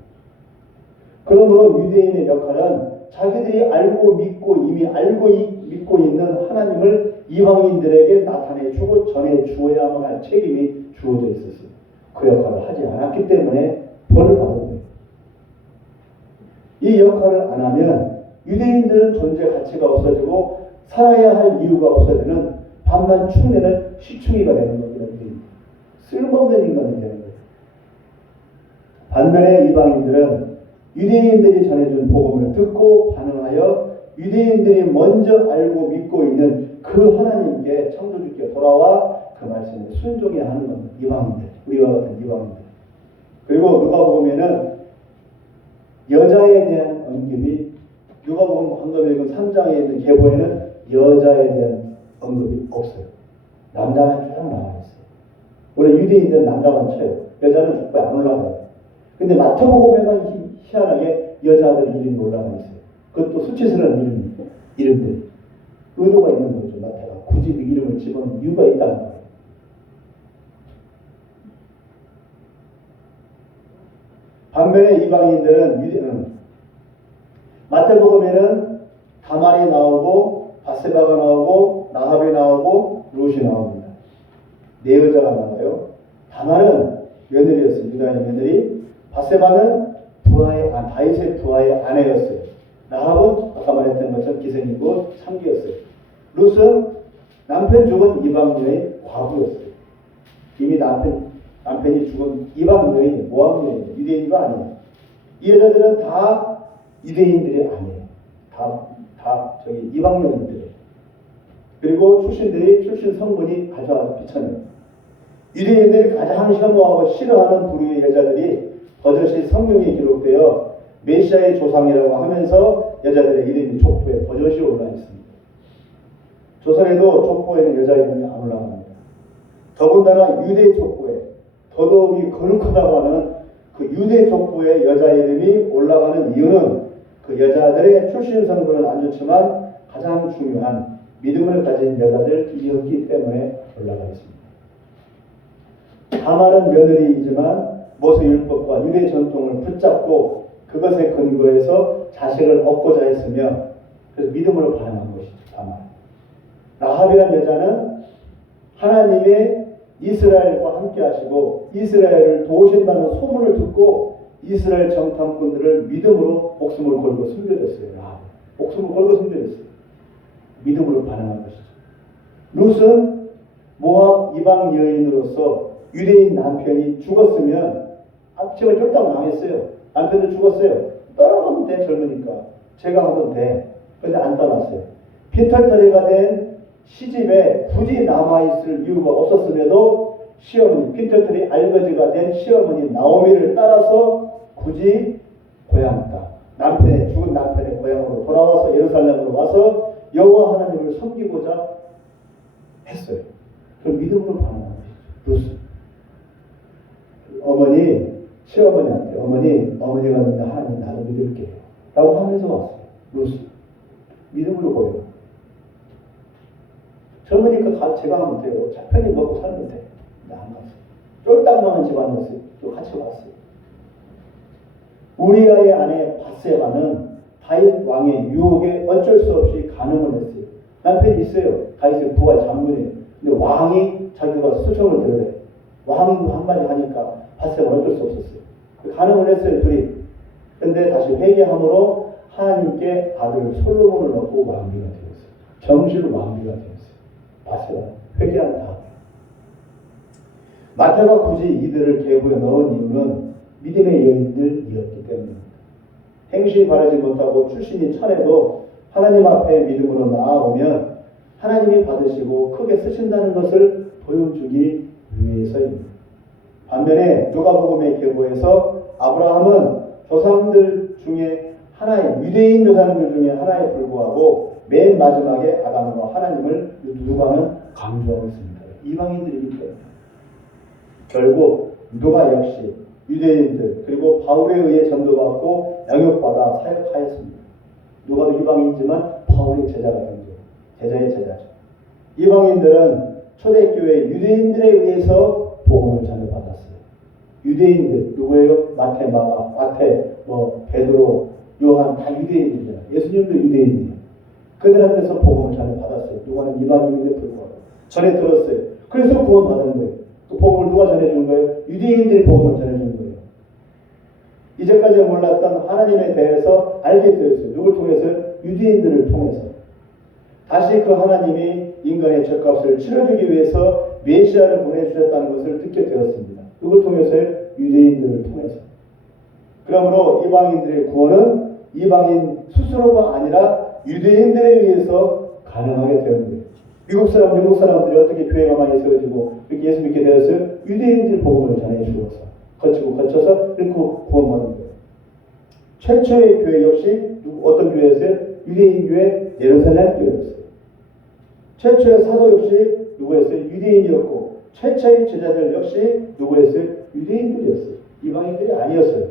그러므로 유대인의 역할은 자기들이 알고 믿고 이미 알고 믿고 있는 하나님을 이방인들에게 나타내 주고 전해 주어야만 할 책임이 주어져 있었어요. 그 역할을 하지 않았기 때문에 벌을 받은 거예요. 이 역할을 안 하면 유대인들은 존재 가치가 없어지고 살아야 할 이유가 없어지는 반만 축내는 시충이가 되는 겁니다. 쓸모없는 인간이 되는 거예요. 반면에 이방인들은 유대인들이 전해준 복음을 듣고 반응하여 유대인들이 먼저 알고 믿고 있는 그 하나님께 창조주께 돌아와 그 말씀에 순종해야 하는 겁니다. 이방인들, 우리와 같은 이방인들. 그리고 누가복음에는 여자에 대한 언급이, 누가복음 방금 읽은 3장에 있는 계보에는 여자에 대한 언급이 없어요. 남자만 쭉 나와 있어요. 원래 유대인들은 남자만 쳐요. 여자는 축구에 안 올라가요. 근데 마태복음에만 희한하게 여자들 이름이 올라가 있어요. 그것도 수치스러운 이름들. 의도가 있는 거죠. 마태가 굳이 그 이름을 집어넣은 이유가 있다는 거예요. 반면에 이방인들은 마태복음에는 다말이 나오고 바세바가 나오고 나합이 나오고 롯이 나옵니다. 네 여자가 나와요. 다말은 며느리였어요. 유다인의 며느리. 바세바는 다윗의 부하의 아내였어요. 나합은 아까 말했던 것처럼 기생이고 참기였어요. 롯은 남편 죽은 이방 여인 과부였어요. 이미 남편이 죽은 이방 여인, 모압 여인, 유대인도 아니에요. 이 여자들은 다 유대인들이 아니에요. 다 이방 여인들이에요. 그리고 출신 성분이 아주 비천해요. 유대인들이 가장 혐오하고 싫어하는 부류의 여자들이 버젓이 성경에 기록되어 메시아의 조상이라고 하면서 여자들의 이름이 족보에 버젓이 올라 있습니다. 조선에도 족보에는 여자 이름이 안 올라갑니다. 더군다나 유대 족보에 더더욱이 거룩하다고 하는 그 유대 족보에 여자 이름이 올라가는 이유는 그 여자들의 출신 성분은 안 좋지만 가장 중요한 믿음을 가진 여자들이었기 때문에 올라가 있습니다. 다말은 며느리이지만 모세율법과 유대 전통을 붙잡고 그것에 근거해서 자식을 얻고자 했으며 그래서 믿음으로 반응한 것이죠. 다말. 라합이라는 여자는 하나님의 이스라엘과 함께 하시고 이스라엘을 도우신다는 소문을 듣고 이스라엘 정탐꾼들을 믿음으로 목숨을 걸고 숨겨졌어요. 라합. 목숨을 걸고 숨겨졌어요. 믿음으로 반응한 것이죠. 룻은 모압 이방 여인으로서 유대인 남편이 죽었으면 앞집에 쫄딱 망했어요. 남편도 죽었어요. 떠나가면 돼. 젊으니까. 제가 하면 돼. 근데 안 떠났어요. 핀털터리가 된 시집에 굳이 남아있을 이유가 없었음에도 시어머니, 핀털터리 알거지가 된 시어머니 나오미를 따라서 굳이 고향 땅, 죽은 남편의 고향으로 돌아와서 예루살렘으로 와서 여호와 하나님을 섬기고자 했어요. 그럼 믿음으로 반응한 것이죠. 어머니, 시어머니한테 어머니가 믿는 하나님 나도 믿을게요. 라고 하면서 왔어요. 믿음으로 고해요. 젊으니까 제가 하면 돼요. 편히 먹고 살면 돼. 나 안 갔어요. 쫄딱 망한 집안이었어요. 또 같이 왔어요. 우리아의 아내 바세바는 다윗 왕의 유혹에 어쩔 수 없이 간음을 했어요. 남편이 있어요. 다윗의 부하 장군이에요. 근데 왕이 자기가 수청을 들으래. 왕이 한마디 하니까 바세바는 어쩔 수 없었어요. 간음을 했어요. 둘이. 근데 다시 회개함으로 하나님께 아들 솔로몬을 얻고 왕비가 되었어요. 정실 왕비가 되었어요. 바세바 회개한 다음에. 마태가 굳이 이들을 계보에 넣은 이유는 믿음의 여인들이었기 때문입니다. 행실이 바르지 못하고 출신이 천해도 하나님 앞에 믿음으로 나아오면 하나님이 받으시고 크게 쓰신다는 것을 보여주기 위해서입니다. 반면에 누가복음의 계보에서 아브라함은 조상들 중에 하나인 유대인 조상들 중에 하나에 불구하고 맨 마지막에 아담과 하나님을 누가는 강조하고 있습니다. 이방인들이기 때문에 결국 누가 역시 유대인들 그리고 바울에 의해 전도받고 양육받아 사역하였습니다. 누가도 이방인이지만 바울의 제자가 된 거예요. 제자의 제자죠. 이방인들은 초대교회 유대인들에 의해서 복음을 전해받았어요. 유대인들 누구예요? 마태, 마가, 마태, 베드로, 요한 다 유대인이잖아요. 예수님도 유대인이에요. 그들한테서 복음을 전해받았어요. 누가는 이방인인데 불구하고 전해 들었어요. 그래서 구원받은 거예요. 그 복음을 누가 전해준 거예요? 유대인들이 복음을 전해준 거예요. 이제까지 몰랐던 하나님에 대해서 알게 되었어요. 누굴 통해서? 유대인들을 통해서. 다시 그 하나님이 인간의 죄값을 치러주기 위해서 메시아를 보내주셨다는 것을 듣게 되었습니다. 누굴 통해서요? 유대인들을 통해서. 그러므로 이방인들의 구원은 이방인 스스로가 아니라 유대인들에 의해서 가능하게 되는 거예요. 미국 사람, 영국 사람들이 어떻게 교회가 많이 세워지고 이렇게 예수 믿게 되었어요? 유대인들이 복음을 전해 주어서 거쳐서 이렇게 구원받은 거예요. 최초의 교회 역시 어떤 교회였어요? 유대인 교회 예루살렘 교회였어요. 최초의 사도 역시 누구였어요? 유대인이었고 최초의 제자들 역시 누구였어요? 유대인들이었어요. 이방인들이 아니었어요.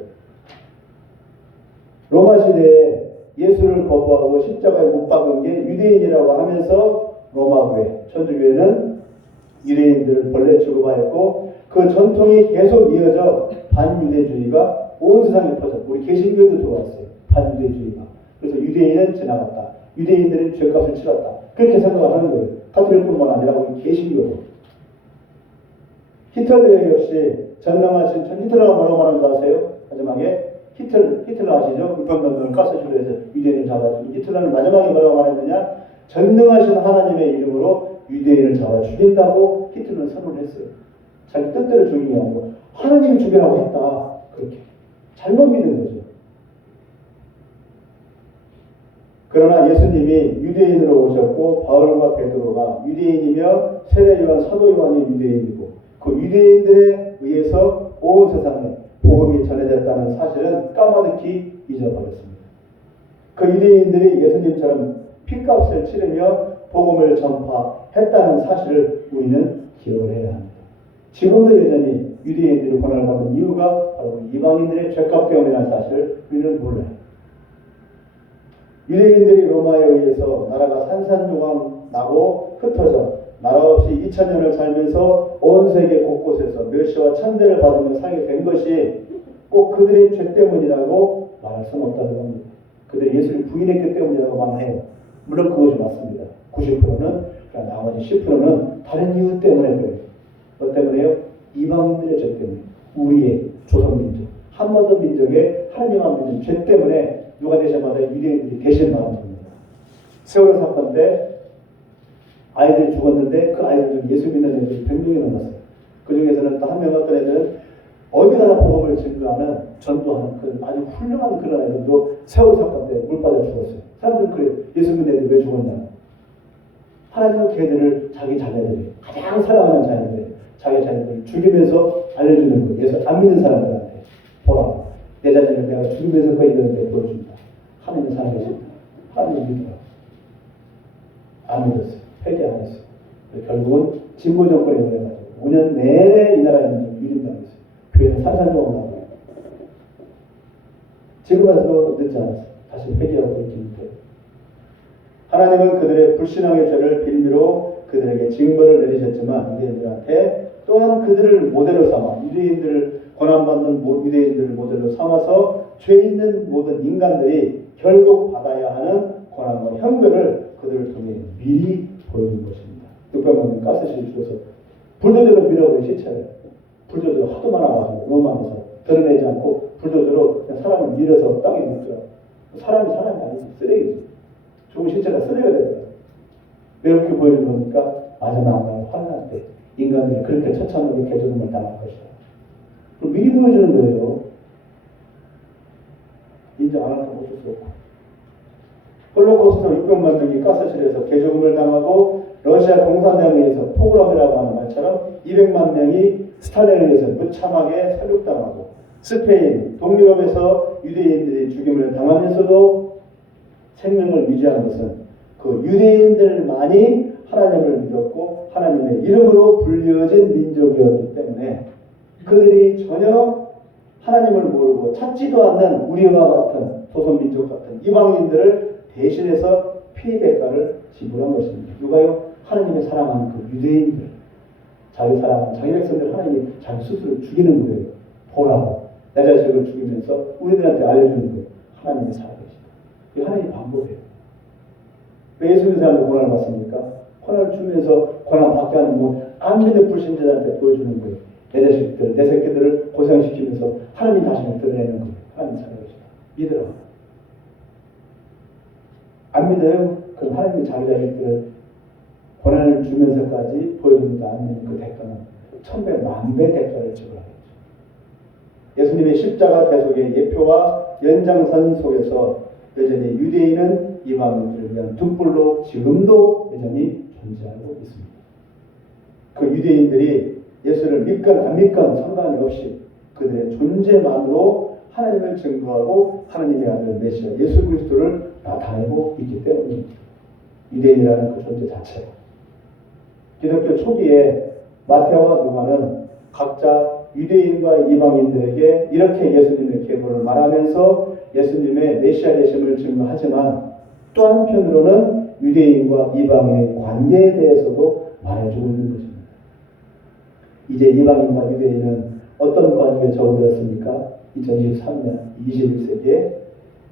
로마 시대에 예수를 거부하고 십자가에 못 박은 게 유대인이라고 하면서 로마 교회, 천주교회는 유대인들을 벌레 취급하였고 그 전통이 계속 이어져 반유대주의가 온 세상에 퍼졌고 우리 개신교도 들어왔어요. 반유대주의가. 그래서 유대인은 지나갔다. 유대인들은 죄값을 치렀다. 그렇게 생각을 하는 거예요. 가톨릭뿐만 아니라 우리 개신교도. 히틀러 역시 전능하신 히틀러가 뭐라고 말하는 거 아세요? 마지막에 히틀러 아시죠? 우편병을 가스실로 해서 유대인을 잡아주고 히틀러는 마지막에 뭐라고 말했느냐? 전능하신 하나님의 이름으로 유대인을 잡아 죽인다고 히틀러는 선언을 했어요. 자기 뜻대로 죽인 게 아니고 하나님이 죽이라고 했다. 그렇게. 잘못 믿은 거죠. 그러나 예수님이 유대인으로 오셨고 바울과 베드로가 유대인이며 세례 요한, 사도 요한이 유대인이고 그 유대인들에 의해서 온 세상에 복음이 전해졌다는 사실은 까마득히 잊어버렸습니다. 그 유대인들이 예수님처럼 핏값을 치르며 복음을 전파했다는 사실을 우리는 기억을 해야 합니다. 지금도 여전히 유대인들이 고난을 받는 이유가 바로 이방인들의 죄값 때문이라는 사실을 우리는 몰라요. 유대인들이 로마에 의해서 나라가 산산조각 나고 흩어져 나라 없이 2000년을 살면서 온 세계 곳곳에서 멸시와 천대를 받으며 살게 된 것이 꼭 그들의 죄 때문이라고 말할 수는 없다는 겁니다. 그들이 예수를 부인했기 때문이라고 말해요. 물론 그것이 맞습니다. 90%는 나머지 10%는 다른 이유 때문에 그래요. 뭐 때문에요? 이방인들의 죄 때문에 우리의 조선민족 한 번 더 민족의 하나님 안 믿는 죄 때문에 누가 대신 받아요? 유대인들이 대신 받는 겁니다. 세월호 사건 때 아이들이 죽었는데 그 아이들 중 예수 믿는 애들이 100명이 넘었어요. 그 중에서는 또 한 명 어떤 애들은 어디 가나 복음을 증거하는 전도하는 그 아주 훌륭한 그런 애들도 세월호 사건 때 물 빠져 죽었어요. 사람들은 그래요. 예수 믿는 애들이 왜 죽었냐. 하나님은 걔들을 자기 자녀들이 가장 사랑하는 자녀들 자기 자녀들을 죽이면서 알려주는 거예요. 예수 안 믿는 사람들한테 보라고. 내 자녀를 내가 죽이면서까지 되는데 보여준다. 하나님은 사랑하신다. 하나님을 믿어라. 안 믿었어요. 회개 안 했어요. 결국은 진보 정권에 의해가지고 5년 내내 이 나라에 있는 유린당했어요. 교회는 산산조각 나고 지금 와서도 늦지 않았어요. 다시 회개하고 있는데 하나님은 그들의 불신앙의 죄를 빌미로 그들에게 징벌을 내리셨지만 유대인들한테 또한 그들을 모델로 삼아 유대인들을 고난받는 유대인들을 모델로 삼아서 죄 있는 모든 인간들이 결국 받아야 하는 고난과 형벌을 그들을 통해 미리 보여준 것입니다. 600만 가스실 주어서 불도저로 밀어버린 시체를 불도저로 하도 많아가지고 너무 많아서 드러내지 않고 불도저로 그냥 사람을 밀어서 땅에 묻더라고요. 사람이 아니지 쓰레기지. 좋은 시체가 쓰레기가 되더라고요. 왜 이렇게 보여준 겁니까? 마지막 날 환난 때 인간들이 그렇게 처참하게 개죽음을 당할 것이다. 그럼 미리 보여주는 거예요. 인정 안 하면 어쩔 수 없고. 홀로코스트 600만 명이 가스실에서 개죽음을 당하고 러시아 공산당에 의해서 포그롬이라고 하는 말처럼 200만 명이 스탈린에 의해서 무참하게 살육당하고 스페인, 동유럽에서 유대인들이 죽임을 당하면서도 생명을 유지한 것은 그 유대인들만이 하나님을 믿었고 하나님의 이름으로 불리어진 민족이었기 때문에 그들이 전혀 하나님을 모르고 찾지도 않는 우리와 같은 조선민족 같은 이방인들을 대신해서 피해 대가를 지불한 것입니다. 누가요? 하나님의 사랑하는 그 유대인들, 자기 사랑하는 자기 백성들 하나님이 자기 스스로 죽이는 거예요. 보라고 내 자식을 죽이면서 우리들한테 알려주는 거예요. 하나님의 사랑이시다. 이 하나님의 방법이에요. 왜 예수 믿는 사람들 고난을 받습니까? 고난을 주면서 고난 받게 하는 안 믿는 불신자들한테 보여주는 거예요. 내 자식들, 내 새끼들을 고생시키면서 하나님 자신을 드러내는 거예요. 하나님 사랑이시다. 믿으라. 안 믿어요? 그럼 하나님이 자기 자식들을 고난을 주면서까지 보여줍니다. 안 믿는 그 대가는 1000배, 10,000배 대가를 지불하겠죠. 예수님의 십자가 대속의 예표와 연장선 속에서 여전히 유대인은 이방인들을 위한 등불로 지금도 여전히 존재하고 있습니다. 그 유대인들이 예수를 믿건 안 믿건 상관이 없이 그들의 존재만으로 하나님을 증거하고 하나님의 아들 메시아 예수 그리스도를 나타내고 있기 때문입니다. 유대인이라는 그 존재 자체가. 기독교 초기에 마태와 누가는 각자 유대인과 이방인들에게 이렇게 예수님의 계보를 말하면서 예수님의 메시아 되심을 증거하지만 또 한편으로는 유대인과 이방인의 관계에 대해서도 말해주고 있는 것입니다. 이제 이방인과 유대인은 어떤 관계에 접어들었습니까? 2023년 21세기에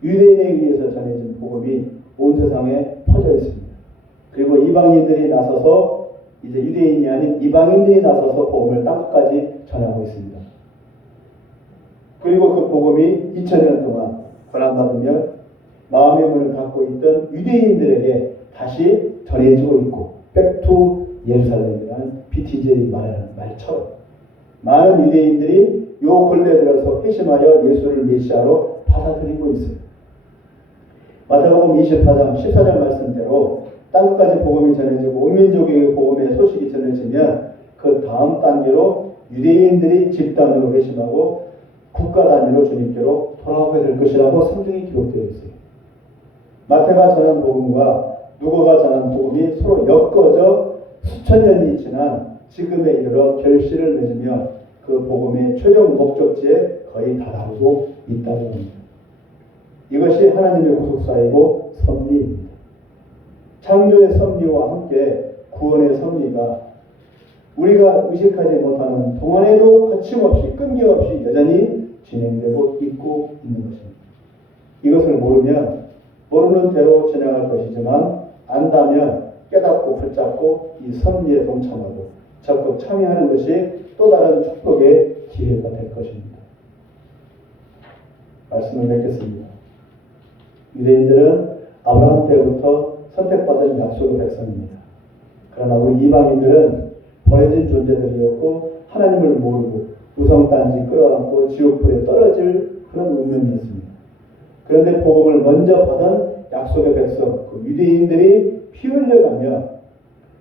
유대인에 의해서 전해진 복음이 온 세상에 퍼져 있습니다. 그리고 이방인들이 나서서 이제 유대인이 아닌 이방인들이 나서서 복음을 땅끝까지 전하고 있습니다. 그리고 그 복음이 2000년 동안 고난받으며 마음의 문을 닫고 있던 유대인들에게 다시 전해지고 있고 백투 예루살렘이라는 BTJ 말하는 말처럼 많은 유대인들이 요 근래 들어서 회심하여 예수를 메시아로 받아들이고 있어요. 마태복음 24장 14절 말씀대로 땅끝까지 복음이 전해지고 온 민족에게 복음의 소식이 전해지면 그 다음 단계로 유대인들이 집단으로 회심하고 국가 단위로 주님께로 돌아오게 될 것이라고 성경에 기록되어 있어요. 마태가 전한 복음과 누가가 전한 복음이 서로 엮어져 수천 년이 지난 지금에 이르러 결실을 맺으며 그 복음의 최종 목적지에 거의 다다르고 있다고 합니다. 이것이 하나님의 구속사이고 섭리입니다. 창조의 섭리와 함께 구원의 섭리가 우리가 의식하지 못하는 동안에도 거침없이 끈기없이 여전히 진행되고 있고 있는 것입니다. 이것을 모르면 모르는 대로 진행할 것이지만 안다면 깨닫고 붙잡고 이 섭리에 동참하고 적극 참여하는 것이 또 다른 축복의 기회가 될 것입니다. 말씀을 맺겠습니다. 유대인들은 아브라함 때부터 선택받은 약속의 백성입니다. 그러나 우리 이방인들은 버려진 존재들이었고 하나님을 모르고 우성단지 끌어안고 지옥불에 떨어질 그런 운명이었습니다. 그런데 복음을 먼저 받은 약속의 백성, 그 유대인들이 피 흘려가며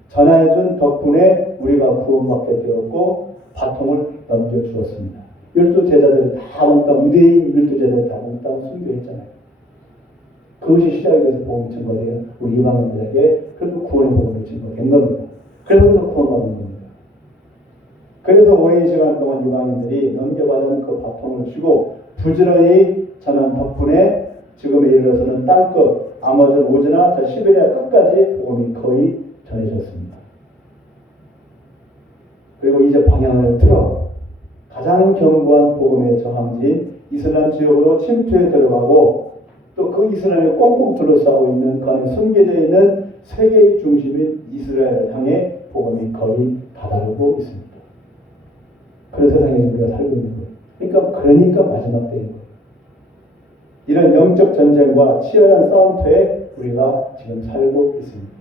전하여준 덕분에 우리가 구원받게 되었고 바통을 넘겨주었습니다. 12제자들이 다 몽땅 유대인 12제자들이 다 몽땅 순교했잖아요. 그것이 시작이 돼서 복음이 증거돼요. 우리 이방인들에게 그래도 구원의 복음이 증거된 겁니다. 그래서 우리가 구원받은 겁니다. 그래서 오랜 시간 동안 이방인들이 넘겨받은 그 바통을 쥐고 부지런히 전한 덕분에 지금에 이르러서는 땅끝 아마존 오즈나 저 시베리아 끝까지 복음이 거의 전해졌습니다. 그리고 이제 방향을 틀어 가장 견고한 복음의 저항지인 이슬람 지역으로 침투해 들어가고 또 그 이스라엘을 꽁꽁 둘러싸고 있는 그 안에 숨겨져 있는 세계의 중심인 이스라엘을 향해 복음이 거의 다다르고 있습니다. 그런 세상에 우리가 살고 있는 거예요. 그러니까 마지막 때인 거예요. 이런 영적 전쟁과 치열한 싸움터에 우리가 지금 살고 있습니다.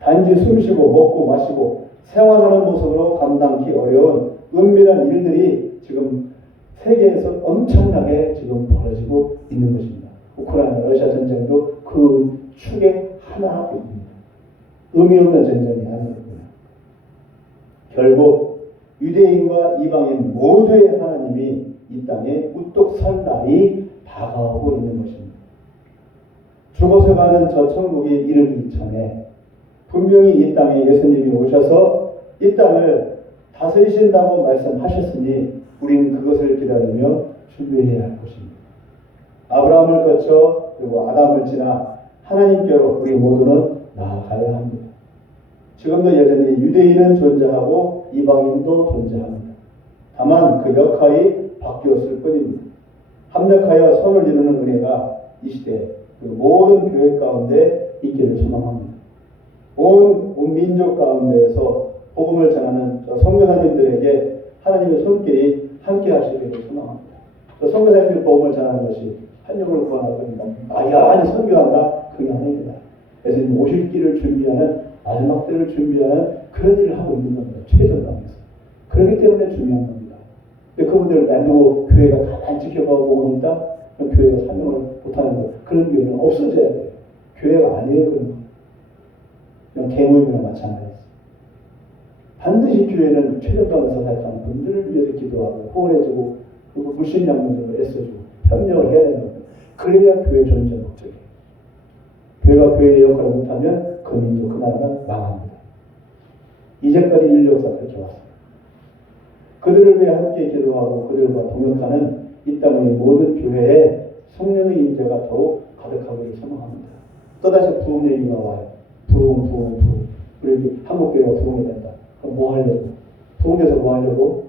단지 숨쉬고 먹고 마시고 생활하는 모습으로 감당하기 어려운 은밀한 일들이 지금 세계에서 엄청나게 지금 벌어지고 있는 것입니다. 우크라이나 러시아 전쟁도 그 축의 하나입니다. 의미 없는 전쟁이 아니었구나. 결국 유대인과 이방인 모두의 하나님이 이 땅에 우뚝 설 날이 다가오고 있는 것입니다. 죽어서 가는 저 천국이 이르기 전에 분명히 이 땅에 예수님이 오셔서 이 땅을 다스리신다고 말씀하셨으니 우리는 그것을 기다리며 준비해야 할 것입니다. 아브라함을 거쳐 그리고 아담을 지나 하나님께로 우리 모두는 나아가야 합니다. 지금도 여전히 유대인은 존재하고 이방인도 존재합니다. 다만 그 역할이 바뀌었을 뿐입니다. 합력하여 손을 이루는 은혜가 이 시대에 그 모든 교회 가운데 있기를 소망합니다. 온 민족 가운데에서 복음을 전하는 선교사님들에게 하나님의 손길이 함께 하시기를 소망합니다. 선교사님들 복음을 전하는 것이 한영을 구하는 겁니다. 아니 선교한다? 그게 아닙니다. 그래서 오실 길을 준비하는 마지막 때를 준비하는 그런 일을 하고 있는 겁니다. 최전방에서. 그렇기 때문에 중요한 겁니다. 근데 그분들을 놔두고 교회가 가만히 지켜보고 있다? 그럼 교회가 사명을 못하는 거예요. 그런 교회는 없어져야 돼요. 교회가 아니에요. 그런 거. 그냥 개모임이랑 마찬가지입니다. 반드시 교회는 최전방에서 살아가는 분들을 위해서 기도하고 후원해주고 그리고 불신양분들을 애써주고 협력을 해야 되는 겁니다. 그래야 교회 존재 목적이에요. 교회가 교회의 역할을 못하면 그 민족, 그 나라는 망합니다. 이제까지 인류 역사가 그렇게 왔습니다. 그들을 위해 함께 기도하고 그들과 동역하는 이 땅의 모든 교회에 성령의 임재가 더욱 가득하기를 소망합니다. 또다시 부흥 얘기가 와요. 부흥. 우리 한국교회가 부흥이 된다. 그럼 뭐 하려고? 부흥돼서 뭐 하려고?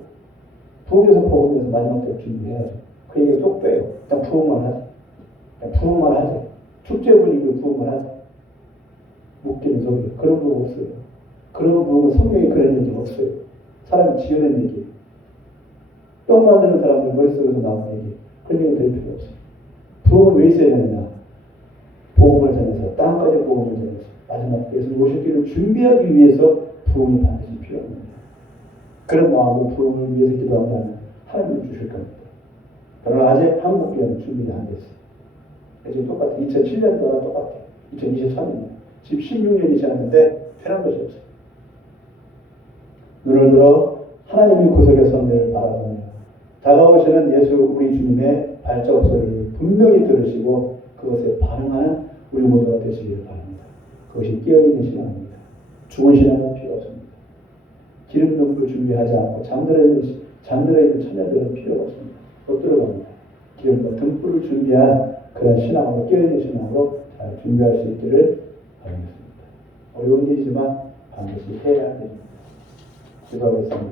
부흥돼서 복음에서 마지막 때 준비해야죠. 그 얘기 쏙 빼요. 그냥 부흥만 하자. 축제 분위기로 부흥만 하자. 웃기는 소리. 그런 부흥 없어요. 그런 부흥은 성경에 그런 얘기 없어요. 사람이 지어낸 얘기. 똥 만드는 사람들 머릿속에서 나오는 얘기. 그런 얘기 들을 필요 없어요. 부흥은 왜 있어야 되느냐? 복음을 전해서 땅까지 복음을 전해서 마지막 예수님 오실 길을 준비하기 위해서 부흥이 반드시 필요합니다. 그런 마음으로 부흥을 위해서 기도한다면 하나님이 주실 겁니다. 그러나 아직 한국교회는 준비가 안 됐어요. 지금 똑같아요. 2007년도랑 똑같아요. 2023년. 지금 16년이 지났는데 변한 것이 없어요. 눈을 들어 하나님의 구속의 선례를 바라보며 다가오시는 예수 우리 주님의 발자국 소리를 분명히 들으시고 그것에 반응하는 우리 모두가 되시기를 바랍니다. 그것이 깨어있는 신앙입니다. 죽은 신앙은 필요 없습니다. 기름 등불 준비하지 않고 잠들어 있는 처녀들은 필요가 없습니다. 못 들어갑니다. 기름과 등불을 준비한 그런 신앙으로 깨어있는 신앙으로 잘 준비할 수 있기를 바라겠습니다. 어려운 일이지만 반드시 해야 됩니다. 기도하겠습니다.